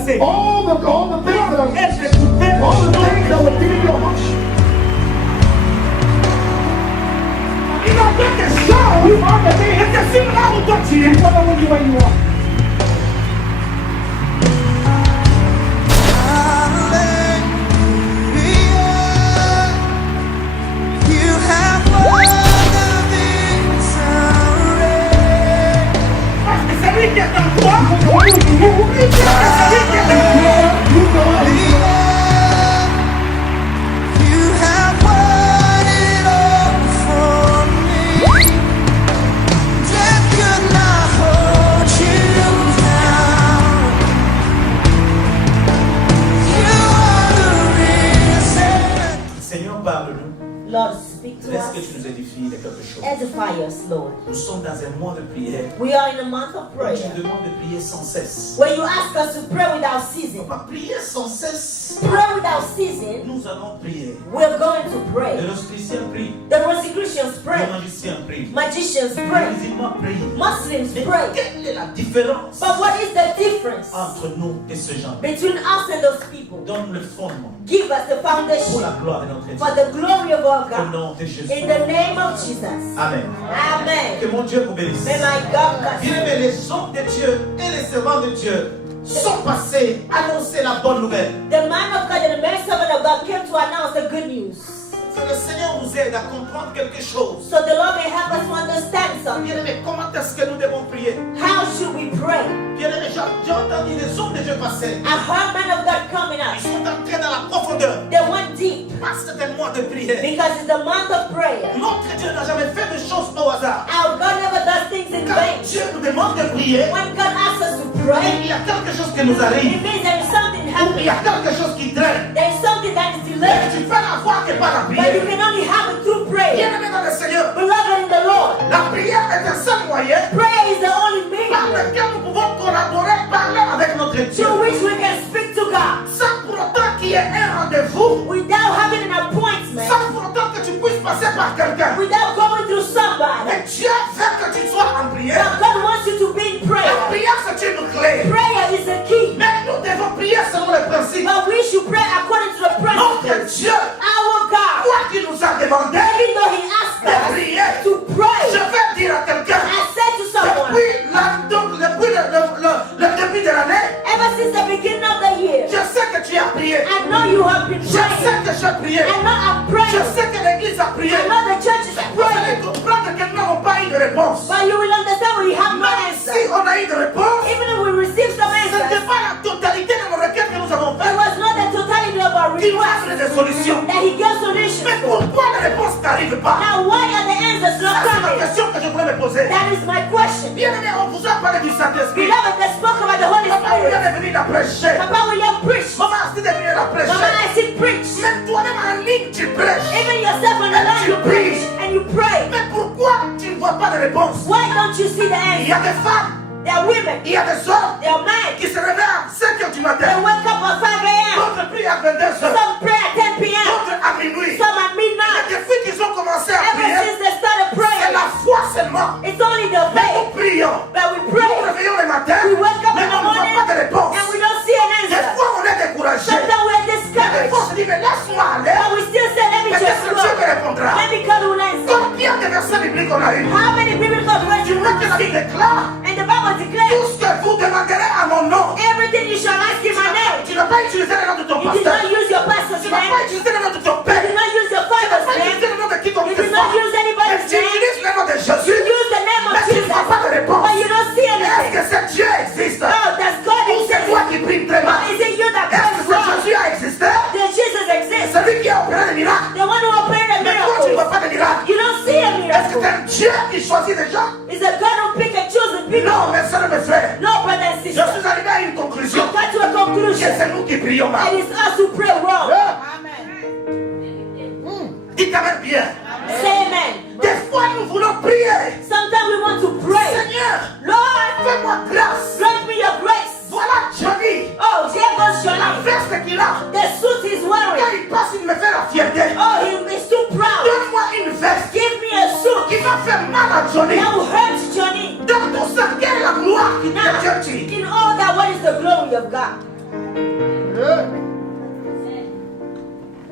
passé. all the things that Et je l'écoutais. all the things that were giving you a hunch. Il a fait des choses. You are the thing. Et c'est sur là où toi tu es. Follow you where you are. Parce que c'est lui qui est en toi. Where you move, C'est lui qui est en toi. you go ahead. Seigneur, parle-nous. Lord, speak to Est-ce que us. tu nous édifies de quelque chose? Edify us, Lord. Nous sommes dans un mois de prière. We are in a month of Tu prayer nous demandes de prier sans cesse. where you ask us to pray without On ceasing. va prier sans cesse. Pray without ceasing. Nous allons prier. We're going to Les pray. Rosicruciens prient. The Rosicrucians Les pray. magiciens prient. Magicians Les pray. musulmans prient. Muslims Mais pray. quelle est la différence But what is the difference entre nous et ces gens? between us and those people? Donne le fondement Give us the pour foundation la gloire de notre Dieu. for the glory of our Au God. nom de Jésus. In the name of Jesus. Amen. Que Amen. mon Dieu vous bénisse. May my God bless you. Bien-aimés, les hommes de Dieu et les servants de Dieu sont passés annoncer la bonne nouvelle. The man of God and the man servant of God came to announce the good news. Que le Seigneur nous aide à comprendre quelque chose. So the Lord may help us to understand something. Bien-aimés, comment est-ce que nous devons prier? How should we pray? Bien-aimés, j'ai entendu les hommes de Dieu passer. I heard men of God coming Ils up. sont entrés dans la profondeur. They went deep Parce que c'est un mois de prière. because it's the month of prayer. Notre Dieu n'a jamais fait de choses au hasard. Our God never does things in Quand vain. Dieu nous demande de prier, When God asks us to pray, il y a quelque chose qui nous it arrive. means there is something Ou il happening. y a quelque chose qui traîne. There is something that is Mais delayed. tu peux l'avoir que par la But you prière. can only have it through prayer. Bien-aimés dans le Seigneur, Beloved in the Lord, la prière est un seul moyen prayer is the only par medium lequel nous pouvons collaborer, parler avec notre Dieu. through which we can speak to God Sans pour autant qu'il y ait un rendez-vous. without having an appointment, Sans pour autant que tu puisses passer par quelqu'un. without going through somebody. Mais Dieu veut que tu sois en prière. But God wants you to be in La prayer. prière, c'est une clé. Prayer is the key. Mais nous devons prier selon les principes. But we should pray according to the Notre principles. Dieu, Our God, toi qui nous as demandé even though He asked de us prier, to je pray, vais dire à quelqu'un, I said to someone, depuis le début de l'année, ever since the beginning of the year, je sais que tu as prié. I know you have been Je sais praying. que j'ai prié. I know I'm Je praying. sais que l'église a prié. I know the church is Vous allez praying. comprendre que nous n'avons pas eu de réponse. But you will understand when you have no Même answer. si on a eu de réponse, Even if we receive some ce n'était answers, pas la totalité de nos requêtes que nous avons it faites was not the totality of our qui nous request offre des solutions. that He gave solutions Mais for. pourquoi les réponses n'arrivent pas? Now, why are the answers Ça, not c'est la coming? question que je voulais me poser. That is my question. Bien aimé, on vous a parlé du Saint-Esprit. Beloved, they spoke about the Holy Papa Spirit. William est venu la prêcher. Papa William preached. Maman Asti est venue la Mama prêcher. Isaac preached. Même toi-même en ligne, tu prêches. Even yourself on the line, you preach and you pray. Mais pourquoi tu ne vois pas de réponse? Why don't you see the Il y answer? a des femmes, There are women, il y a des hommes there are men. qui se réveillent à 5 heures du They matin. wake up at 5 a.m. D'autres prient à 22 heures. Some pray at 10 p.m. D'autres à minuit. Some at Mais midnight. depuis qu'ils ont commencé à Ever prier, since they started c'est praying, la foi seulement. it's only the Mais nous faith. prions. But we Nous pray nous réveillons le matin, We wake up mais in the on ne voit morning pas de réponse. and we don't see an Des answer. fois, on est découragé. Sometimes we're Des discouraged. fois, on se dit, mais laisse-moi aller. But we still say, let me Mais just qu'est-ce que go. Dieu me répondra? Maybe God will answer. Combien de versets bibliques on a eu? How many biblical verses Tu you vois que la Bible déclare, And the Bible declares, tout ce que vous demanderez à mon nom. everything you shall ask in my name. Tu n'as pas utilisé le nom de ton You did pasteur. not use your pastor's Tu n'as name. pas utilisé le nom de ton You père. did not use your Tu n'as father's pas utilisé name. le nom de quiconque You que did ce soit. not use Mais anybody's tu name. utilises le nom de You Jésus. use the name of Mais tu ne Jesus. vois pas de réponse. But you don't see Est-ce anything. que ce Dieu existe? Oh, does God Ou c'est exist? toi qui pries très mal? Or is it you that Est-ce prays que ce wrong? Jésus a existé? Does Jesus exist? Celui qui a opéré les miracles. The one who operated a Mais toi, tu ne vois miracle. pas de miracles. You don't see a Est-ce que miracle. c'est un Dieu qui choisit des gens? It's a God who pick and chooses people. Non, mes soeurs et mes frères. No, brother and Je sister. suis arrivé à une conclusion. I got to a Que conclusion. c'est nous qui prions mal. It is us who pray wrong. Dites Amen bien. Say amen. Des fois, nous voulons prier. Sometimes we want to pray. Seigneur, Lord, fais-moi grâce. grant me your grace. Voilà Johnny. Oh, here goes La Johnny. veste qu'il a. The suit he's Quand wearing. il passe, il me fait la fierté. Oh, he is too proud. Donne-moi une veste Give me a suit qui va faire mal à Johnny. that will hurt Johnny. Dans tout ça, quelle est la gloire qui Now, te Dieu dit? in all that, what is the glory of God?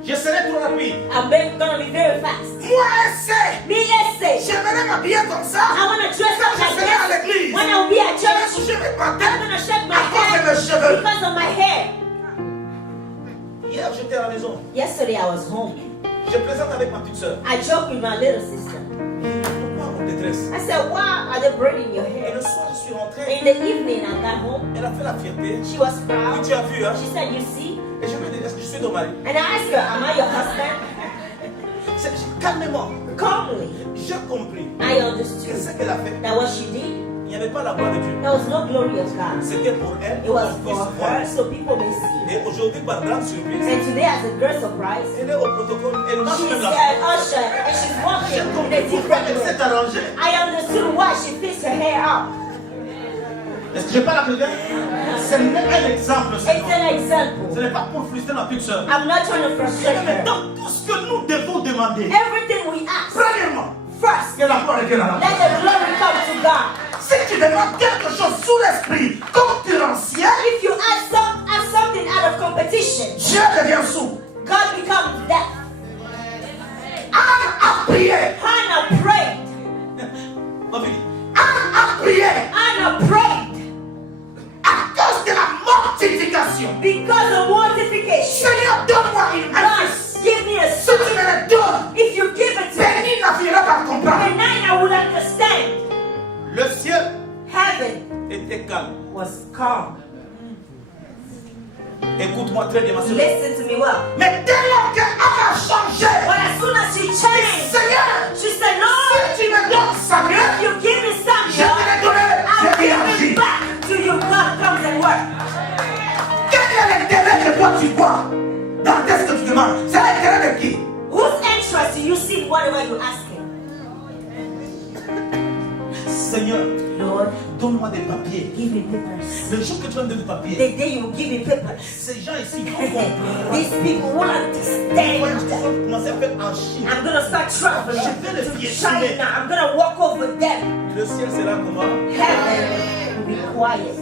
Je serai trop rapide. I'm gonna be very fast. Moi, essaie. Me, essay. J'aimerais m'habiller comme ça. I want to dress up Je like serai à this. l'église. When I will be at Je vais church, toucher mes I'm pantalons gonna shake my à cause de head mes cheveux. because of my hair. Hier, j'étais à la maison. Yesterday I was home. Je plaisante avec ma petite soeur. I joked with my little sister. Pourquoi mon détresse? I said, why are they braiding your Et hair? le soir, je suis rentré. In the evening I got home. Elle a fait la fierté. She was Oui, proud. tu as vu, hein? She said, you see? Et je lui ai dit, est-ce que je suis ton mari? And I asked her, am I your husband? Calmement. Calmly, J'ai compris. I Et understood ce qu'elle a fait, that what she did, il n'y avait pas la gloire de Dieu. there was no glory of God. C'était pour elle, It pour was qu'on puisse for voir. her so people may see. Et aujourd'hui, par grande surprise, And today, as a great surprise, elle est au protocole. Elle marche she's même là. an usher and she's J'ai walking in a compris pourquoi elle different s'est way. arrangée. I understood why she fixed her hair up. Est-ce que je parle à quelqu'un? C'est un exemple It's seulement. an example. Ce n'est pas pour frustrer ma petite soeur. I'm not trying to frustrate Mais her. dans tout ce que nous devons demander, Everything we ask, premièrement, first, que la gloire de Dieu là. let the glory come to God. Si tu demandes quelque chose sous l'esprit concurrentiel, If you ask something out of competition, Dieu devient sourd. God becomes deaf. Anne a prié. Hannah prayed. Ma fille, Anne a prié Hannah prayed à cause de la mortification. because of mortification. Seigneur, donne-moi une God, fils. give me a Si son. tu me le donnes, If you give it to me, Béni n'a finira par comprendre. then I would understand. Le ciel Heaven était calme. was calm. Écoute-moi très bien, ma soeur. Listen to me well. Mais dès lors qu'elle a changé, But as soon as she changed, Seigneur, she said, Lord, si tu me donnes Samuel, if you give me je Samuel, te l'ai donné, I'll je give réagis. it back to you. God comes and works. Quel est l'intérêt que toi tu vois dans ce que tu demandes? C'est l'intérêt de qui? Whose interest do you see in whatever you ask him? Seigneur, Lord, donne-moi des papiers. give me papers. Le jour que tu vas me donner des papiers, The day you will give me papers. ces gens ici vont comprendre. These people will Les voyages understand. vont commencer à faire en Chine. I'm gonna start traveling Je vais le to piétiner. China. I'm gonna walk over them. Le ciel sera comment? Heaven will be quiet.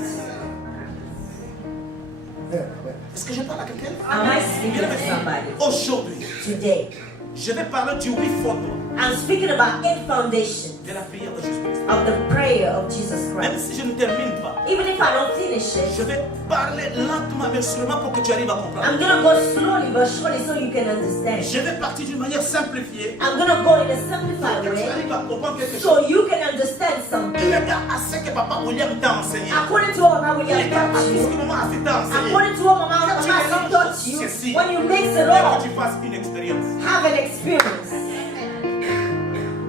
Est-ce que je parle à quelqu'un? Am I speaking to somebody Aujourd'hui, today? je vais parler du 8 fondements I'm speaking about 8 foundations de la prière de Jésus-Christ. of the prayer of Jesus Même Christ. si je ne termine pas, Even if I don't finish it, je vais parler lentement mais sûrement pour que tu arrives à comprendre. I'm gonna go slowly but surely so you can understand. Je vais partir d'une manière simplifiée I'm gonna go in a pour simplified que tu way arrives à comprendre quelque chose. so you can understand something. Tu regardes à ce que Papa William t'a enseigné. According to what Mama Tu William regardes à taught tout ce you, que Maman Assis t'a enseigné. according to what Mama Mama taught you, when you mix it Et all, que tu fasses une expérience. have an experience.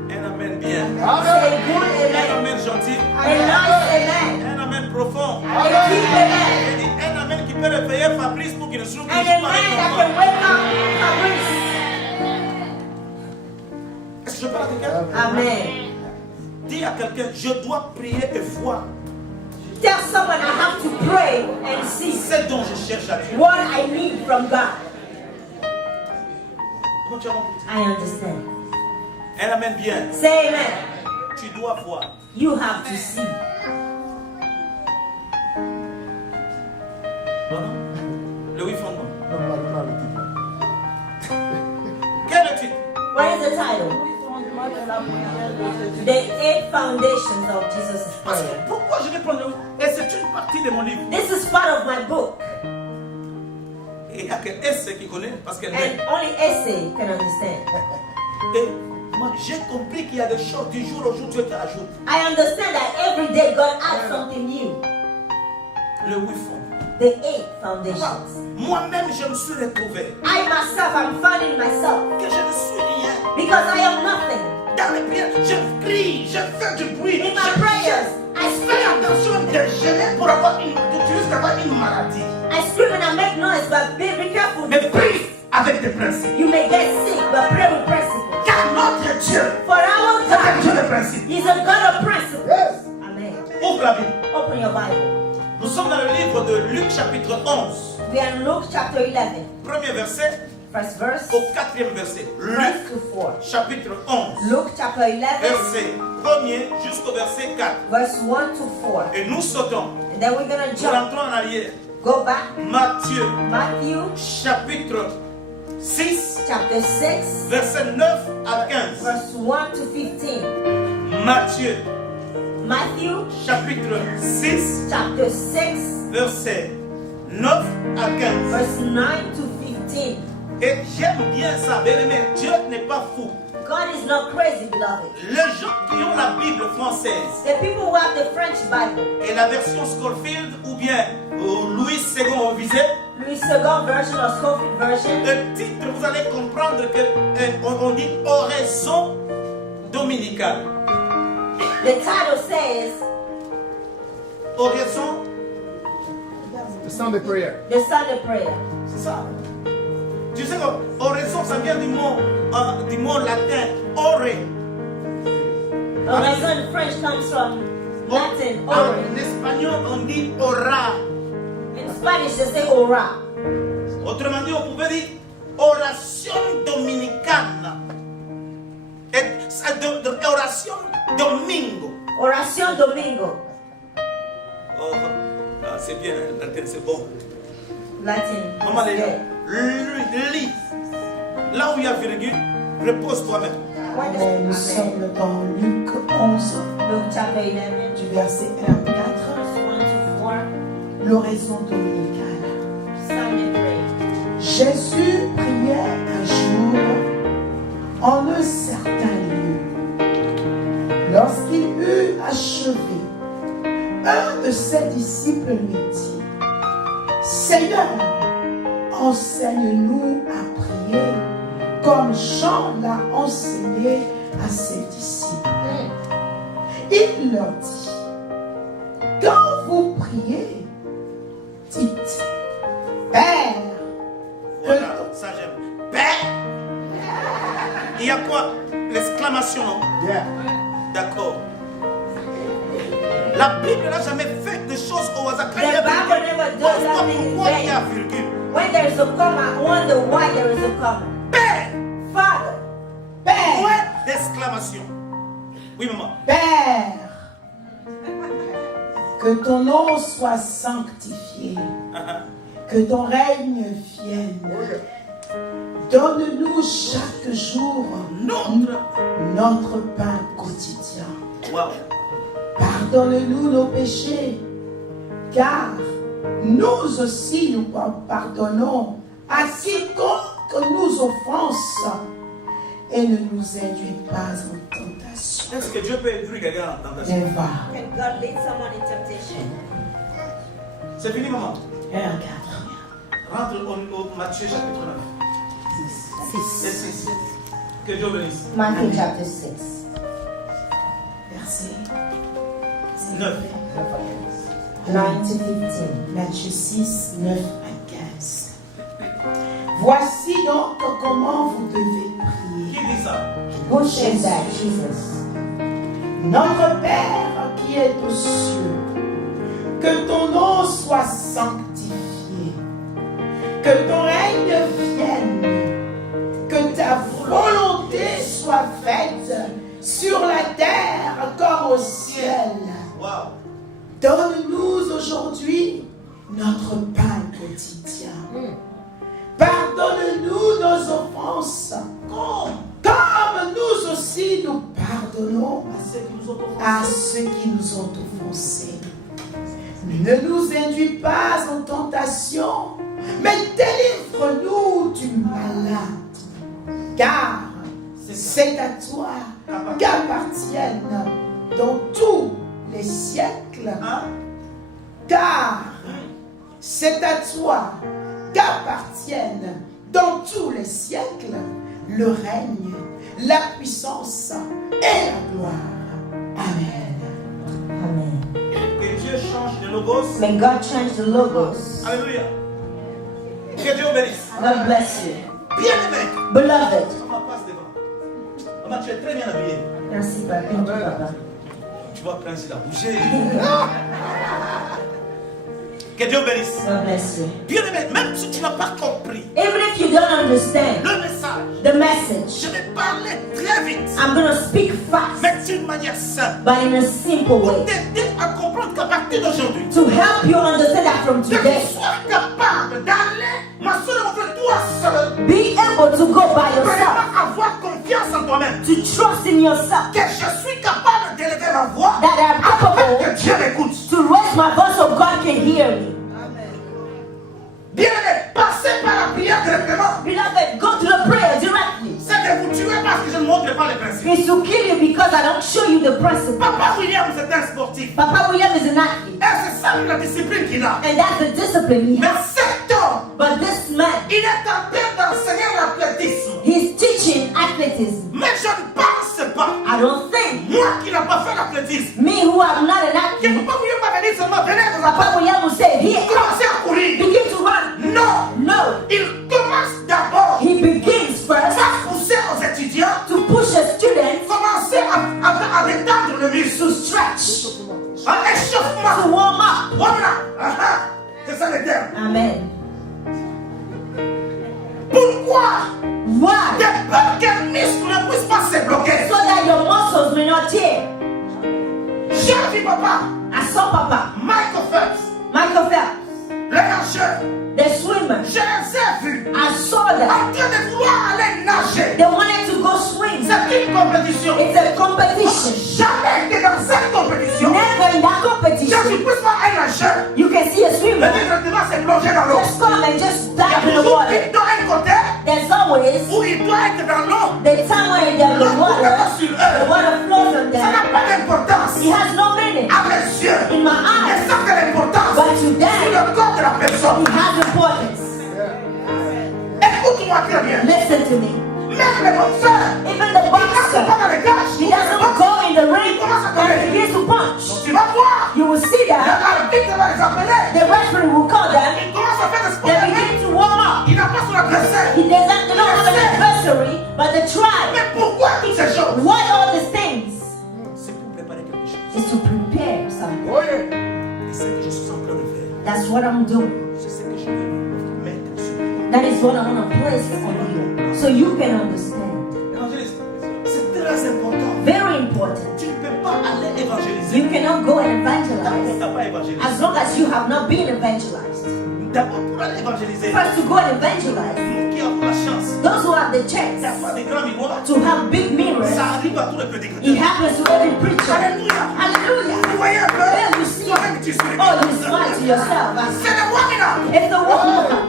Un amen bien. Say good Un amen. amen gentil. A nice amen. Un amen profond. A deep amen. Et dit, un amen qui peut réveiller Fabrice pour qu'il ne souffre And pas a avec man that l'enfant. can wake up Fabrice. Est-ce que je parle à quelqu'un? Amen. Dis à quelqu'un, je dois prier et voir Tell someone I have to pray and see ce dont je cherche à Dieu. what I need from God. Comment tu as compris? I understand. Un amen bien. Say amen. Tu dois voir. You have to see. Pardon? Le 8 fondements. Quel est le titre? What is the title? The 8 foundations of Jesus' Parce prayer. que pourquoi je vais prendre le 8? Et c'est une partie de mon livre. This is part of my book, Et il n'y a que S qui connaît parce qu'elle and m'aime. only essay can understand. Et moi, j'ai compris qu'il y a des choses du jour au jour, Dieu t'ajoute. I understand that every day God adds something new. Le 8 fondements. The 8 foundations. Moi-même, je me suis retrouvé I myself am finding myself que je ne suis rien. because I am nothing. Dans les prières, je crie, je fais du bruit. In my prayers, I Fais scream. attention de gêner pour avoir tu risques d'avoir une maladie. I scream and I make noise, but be careful. Mais prie avec des principes. You may get sick, but pray with principle. Car notre Dieu For our est un Dieu God de principes. is a God of principle. Yes. Amen. Ouvre la Bible. Open your Bible. Nous sommes dans le livre de Luc chapitre 11. We are in Luke chapter 11, Premier verset first verse, au 4e verset. Luc verse to 4. chapitre 11. Luke chapter 11, Verset 1er jusqu'au verset 4. verse 1 to 4. Et nous sautons. And then we're going to Nous jump. rentrons en arrière. Go back. Matthieu Matthew chapitre 6, chapter 6, versets 9 à 15. verse 1 to 15. Matthieu, Matthew, chapitre 6, chapter 6, versets 9 à 15. verse 9 to 15. Et j'aime bien ça, bien aimé. Dieu n'est pas fou. God is not crazy, beloved. Les gens qui ont la Bible française The people who have the French Bible, et la version Schofield ou bien Louis II revisé, Louis II version or Scofield version, le titre, vous allez comprendre que on dit oraison dominicale. the title says Oraison, The Sunday prayer. the Sunday prayer. c'est ça. Tu sais que oraison, ça vient du mot latin ore. Oraison in French comes from Latin, ore. En espagnol, on dit ora. In Spanish, they say ora. Autrement dit, on pouvait dire oration dominicale. Oration domingo. Oración domingo. Oh, c'est bien, latin, c'est bon. Latin. Maman, lis. Là où il y a virgule, repose toi-même. Amen. Nous sommes dans Luc 11, Luke chapter 11, du verset 1 à 4, verse 1 to 4. l'oraison dominicale. Sunday prayer. Jésus priait un jour en un certain lieu. Lorsqu'il eut achevé, un de ses disciples lui dit, Seigneur, enseigne-nous à prier comme Jean l'a enseigné à ses disciples. Il leur dit, quand vous priez, dites, Père, Voilà, ça j'aime. Père. Il y a quoi? L'exclamation, non? Yeah. D'accord. La Bible n'a jamais fait des choses au hasard. Quand il y a The Bible never virgule, does pose-toi nothing in pourquoi il y a vain. virgule. When there is a comma, I wonder why there is a comma. Père. Father, Père, Point d'exclamation. Oui, maman. Père, que ton nom soit sanctifié, que ton règne vienne. Donne-nous chaque jour notre pain quotidien. Wow. Pardonne-nous nos péchés, car nous aussi nous pardonnons à quiconque nous offense, et ne nous induis pas en tentation. Est-ce que Dieu peut induire quelqu'un en tentation? Never. can God lead someone in temptation? C'est fini, maman. Regarde. Rentre au Matthieu chapitre 9. 6. Et 6. Que Dieu bénisse. Matthew chapter 6. Verset 9. 9 to 15. Matthieu 6, 9 à 15. Voici donc comment vous devez prier. Qui dit ça? Who says that? Jesus. Notre Père qui est aux cieux, que ton nom soit sanctifié, que ton règne vienne, que ta volonté soit faite sur la terre comme au ciel. Wow. Donne-nous aujourd'hui notre pain quotidien. Pardonne-nous nos offenses, comme nous aussi nous pardonnons à ceux qui nous ont offensés. Ne nous induis pas en tentation, mais délivre-nous du malade. Car c'est à toi qu'appartiennent dans tous les siècles. Car c'est à toi qu'appartiennent dans tous les siècles le règne, la puissance et la gloire. Amen. Amen. Que Dieu change de logos. May God change the logos. Alléluia. Que Dieu bénisse. God bless you. Bien aimé. Beloved. Maman, passe devant. Maman, tu es très bien habillée. Merci, Papa. Thank you, Papa. Tu vois, Prince, il a bougé. Que Dieu bénisse. God bless you. Bien aimé, même si tu n'as pas compris Even if you don't understand le message message. the message. Je vais parler très vite, I'm going to speak fast, mais d'une manière simple. but in a simple Pour way. t'aider à comprendre qu'à partir d'aujourd'hui, To help you understand that from que tu today, sois capable d'aller, ma soeur, mon frère, toi seul, be able to go by yourself, vraiment avoir confiance en toi-même. to trust in yourself, Que je suis capable d'élever ma voix that I'm afin capable que Dieu m'écoute. to raise my voice so God can hear me. Bien aimé, passez par la prière directement. Beloved, go to the prayer directly. C'est de vous tuer parce que je ne montre pas les principes. It's to kill you because I don't show you the principle. Papa William, c'est un sportif. Papa William is an athlete, Et c'est ça la discipline qu'il a. and that's the discipline he Mais has. cet homme, But this man, il est en train d'enseigner l'athlétisme. he's teaching athleticism. Mais je ne pense pas, I don't think moi qui n'ai pas fait l'athlétisme, me who am not an que athlete, Papa William va venir seulement venir dans la Papa William will say, here, commencer à courir. begin to run. Non, No, il commence d'abord he begins first à pousser aux étudiants, to push the students commencer à détendre le muscle, to stretch, un to échauffement. warm up. Voilà, c'est ça le terme. Amen. Pourquoi? Why? De peur qu'un muscle ne puisse pas se bloquer. So that your muscles may not tear. J'ai vu papa, I saw Papa, Michael Phelps, Michael Phelps, le nageur, the swimmer. je les ai vus I saw them. en train de vouloir aller nager. They wanted to go swim. C'est une compétition. It's a competition. Jamais été dans cette compétition. Never in that Je competition suis plus pas un nageur. you can see a Le swimmer directement s'est plongé dans l'eau. just come and just Il y a dive in the toujours water. vite dans un côté There's always où il doit être dans l'eau. the time when they're in L'eau the coule water, sur the eux. water flows on Ça them. n'a pas d'importance It has no meaning à mes yeux. in my Mais eyes, ça a de l'importance but to sur them le corps de la personne. it has importance. Écoute-moi très bien. Listen to me. Même les boxeurs, Even the ils ne sont pas boxer, dans les cages. he doesn't go in the ring and begins to punch. Tu vas voir. You will see that L'arbitre va les appeler. the referee will call them. Il commence à faire des They sports. begin to warm up. Il n'a pas son adversaire. He doesn't they don't have an adversary, but the tribe. Mais pourquoi toutes ces choses? Why all these things? C'est pour préparer quelque chose. Is to prepare something. Oh yeah. Et c'est ce que je suis en train de faire. That's what I'm doing. C'est ce que je veux mettre sur vous. That is what I want to place on you, so you can understand. Évangéliste, c'est très important. Very important. Tu ne peux pas aller évangéliser. You cannot go and Tant qu'on evangelize t'a pas évangélisé. as long as you have not been evangelized. D'abord, pour aller évangéliser, First, to go and evangelize, nous qui avons la chance those who have the chance d'avoir des grands miroirs, to have big mirrors, ça arrive à tous les petits it chrétiens. happens to every preacher. Alléluia. Hallelujah. Vous voyez un peu? There you see. Toi-même, tu suis. Oh, you smile to yourself. C'est le wamina. It's the woman.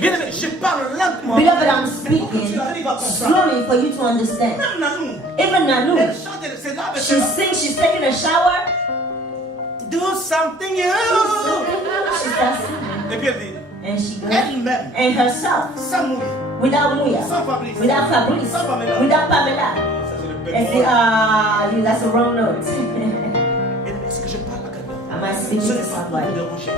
Bien aimé, je parle lentement. Beloved, I'm speaking slowly for you to understand. Même Nanou, Even Nanu, elle chante, c'est là avec she elle. sings, she's taking a shower. Do something you. She starts singing. Et puis elle dit, And she goes, elle-même, and herself, sans mourir, without Muya, sans Fabrice. without Fabrice, Sans Pamela. without Pamela. Ça, c'est le bête. And say, that's a wrong note. Bien aimé, est-ce que je parle à quelqu'un? Am I speaking Ce to n'est pas pour somebody? vous déranger.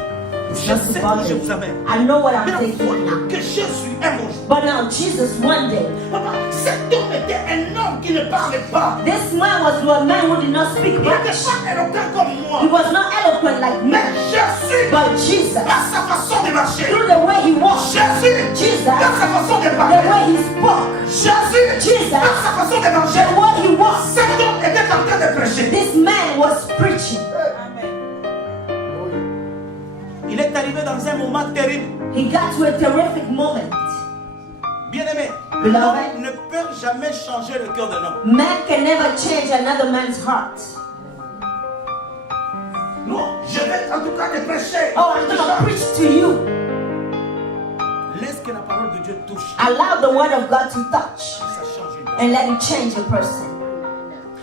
It's Je not sais to que bother je you. vous amène. I know what I'm Mais taking voilà you. que Jésus un bon jour. But now, Jesus, one day, Papa, cet homme était un homme qui ne parlait pas. this man was a man who did not speak Il n'était much. pas éloquent comme moi. He was not eloquent like me. Mais Jésus, But Jesus, par sa façon de marcher, through the way he walked, Jésus, Jesus, par sa façon de the parler, way he spoke, Jésus, Jesus, par sa façon de the marcher, way he walked, cet homme était en train de prêcher. this man was preaching. Il est arrivé dans un moment terrible. He got to a terrific moment. Bien-aimé, Beloved. l'homme ne peut jamais changer le cœur d'un homme. Man can never change another man's heart. Non, je vais en tout cas te prêcher. Oh, I'm going to preach to you. Laisse que la parole de Dieu touche. Allow the word of God to touch Ça change une personne. and let it change a person.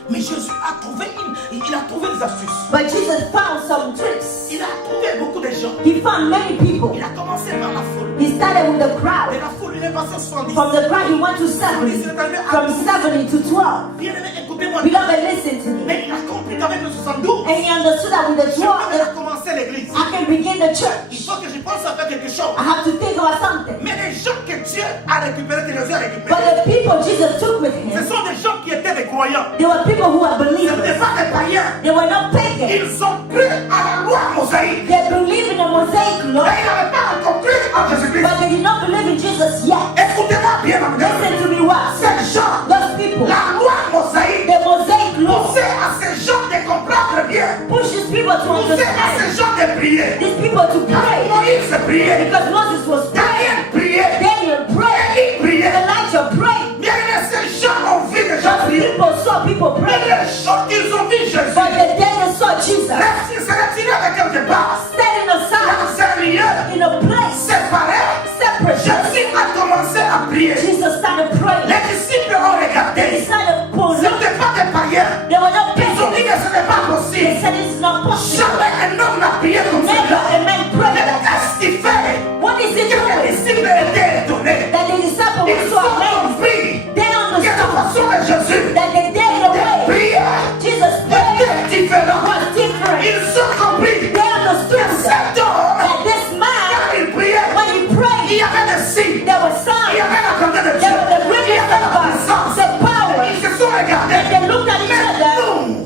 Mais Jésus a trouvé il a trouvé des astuces. But Jesus found some tricks. Il a trouvé beaucoup de gens. He found many people. Il a commencé par la foule. He started with the Et crowd. la foule, il est passé 70. From the crowd, he went to 70. From 70 to 12. Bien-aimé, écoutez-moi. Beloved, listen to me. Mais il a compris qu'avec le 72, And he understood that with the je peux 12, commencer l'église. I can begin the Il church. faut que je pense à faire quelque chose. I have to think about something. Mais les gens que Dieu a récupérés, que Dieu a But récupérés, the people Jesus took with ce him, sont des gens qui étaient des croyants. they were people who were Ce n'étaient believers. pas des païens. They were not pagans. Ils ont cru à la loi mosaïque. They believed in the Mosaic law. Mais ils n'avaient pas encore cru à en Jésus-Christ. but they did not believe in Jesus yet. Écoutez-moi bien, madame. Listen to me well. Ces gens, Those people, la loi mosaïque, the Mosaic law, poussait à ces gens de comprendre bien. push these people to Poussait à understand. ces gens de prier. These people to pray. Moïse priait. Because Moses was Daniel praying. priait. Daniel prayed. Élie priait. Elijah prayed. Bien aimé, ces gens ont vu des gens Those prier. people saw people Mais praying. les gens qu'ils ont vu Jésus, But the day they saw Jesus c'est retiré de quelque part. standing aside Dans un lieu in a place séparé, separate, Jésus a commencé à prier. Jesus started praying. Les disciples ont They regardé. decided to Ce n'était pas des païens. They were not Ils ont dit praying. que ce n'est pas They possible. said it's not possible. Jamais un homme n'a prié comme Never ça. a man prayed Mais like that. qu'est-ce qu'il fait? What is it Que les doing? disciples étaient étonnés. That the disciples Ils were so ont amazed. compris They que la understood façon de Jésus that the day the de way prier Jesus prayed était différente. was different. Ils ont compris They que understood cet homme, that this man, quand il priait, when he il prayed, y avait des signes. there was Il y signs, avait la grandeur de there Dieu. was the Il y greatness avait of la God, puissance. the power. Ils se sont regardés. And they looked at each other.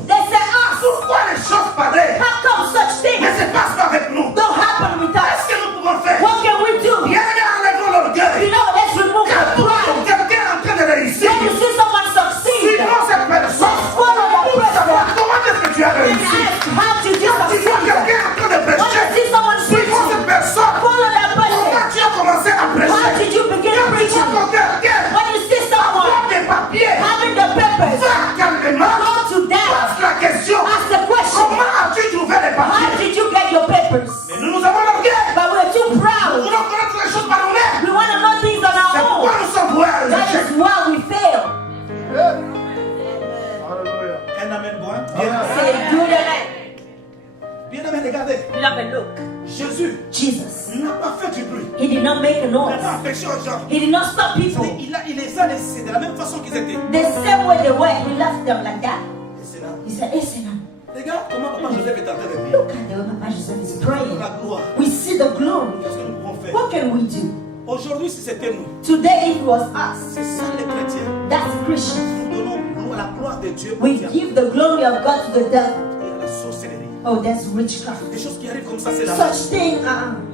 They said, us, Pourquoi les choses pareilles how come such ne things se passent pas avec nous? don't happen with Qu'est-ce us? que nous pouvons faire? What can we do? Bien aimé, enlevons l'orgueil. You know, let's remove the Quand pride. quelqu'un est en train de réussir, When you see someone succeed, suivons cette personne follow that pour savoir person comment est-ce que tu as and réussi. ask, how did you Quand tu vois succeed? quelqu'un en train de When you prêcher, see someone suivons preaching, cette personne. follow that Comment person. tu as commencé à How prêcher? did you begin Quand tu preaching? vois quelqu'un When you see someone avoir des papiers, having the papers, va calmement, go to them, pose la question. ask the question, Comment as-tu trouvé les how papiers? did you get your papers? Mais nous avons l'orgueil. But we're too Nous proud. voulons connaître les choses par nous-mêmes. We want to know things on C'est our pourquoi own. nous sommes voués à That l'échec. is why we fail. Hallelujah. Un amen, bon. Say, do the man. Bien aimé, regardez. Beloved, look. Jésus Jesus, n'a pas fait du bruit. he did not make a Il n'a noise. pas empêché aux gens. He did not stop people. Il les a laissés de la même façon qu'ils étaient. The same way they were, he left them like that. Et c'est là. He said, listen, Regarde comment papa Joseph est en train de prier. look at the way Papa Joseph is praying. La gloire. We see the glory. Qu'est-ce que nous pouvons faire? What can we do? Aujourd'hui, si c'était nous, Today it was us. c'est ça les chrétiens. That's Christians. Nous donnons la gloire de Dieu We give the glory of God to the devil. et à la sorcellerie. Oh, that's witchcraft. Des choses qui arrivent comme ça, c'est la Such thing,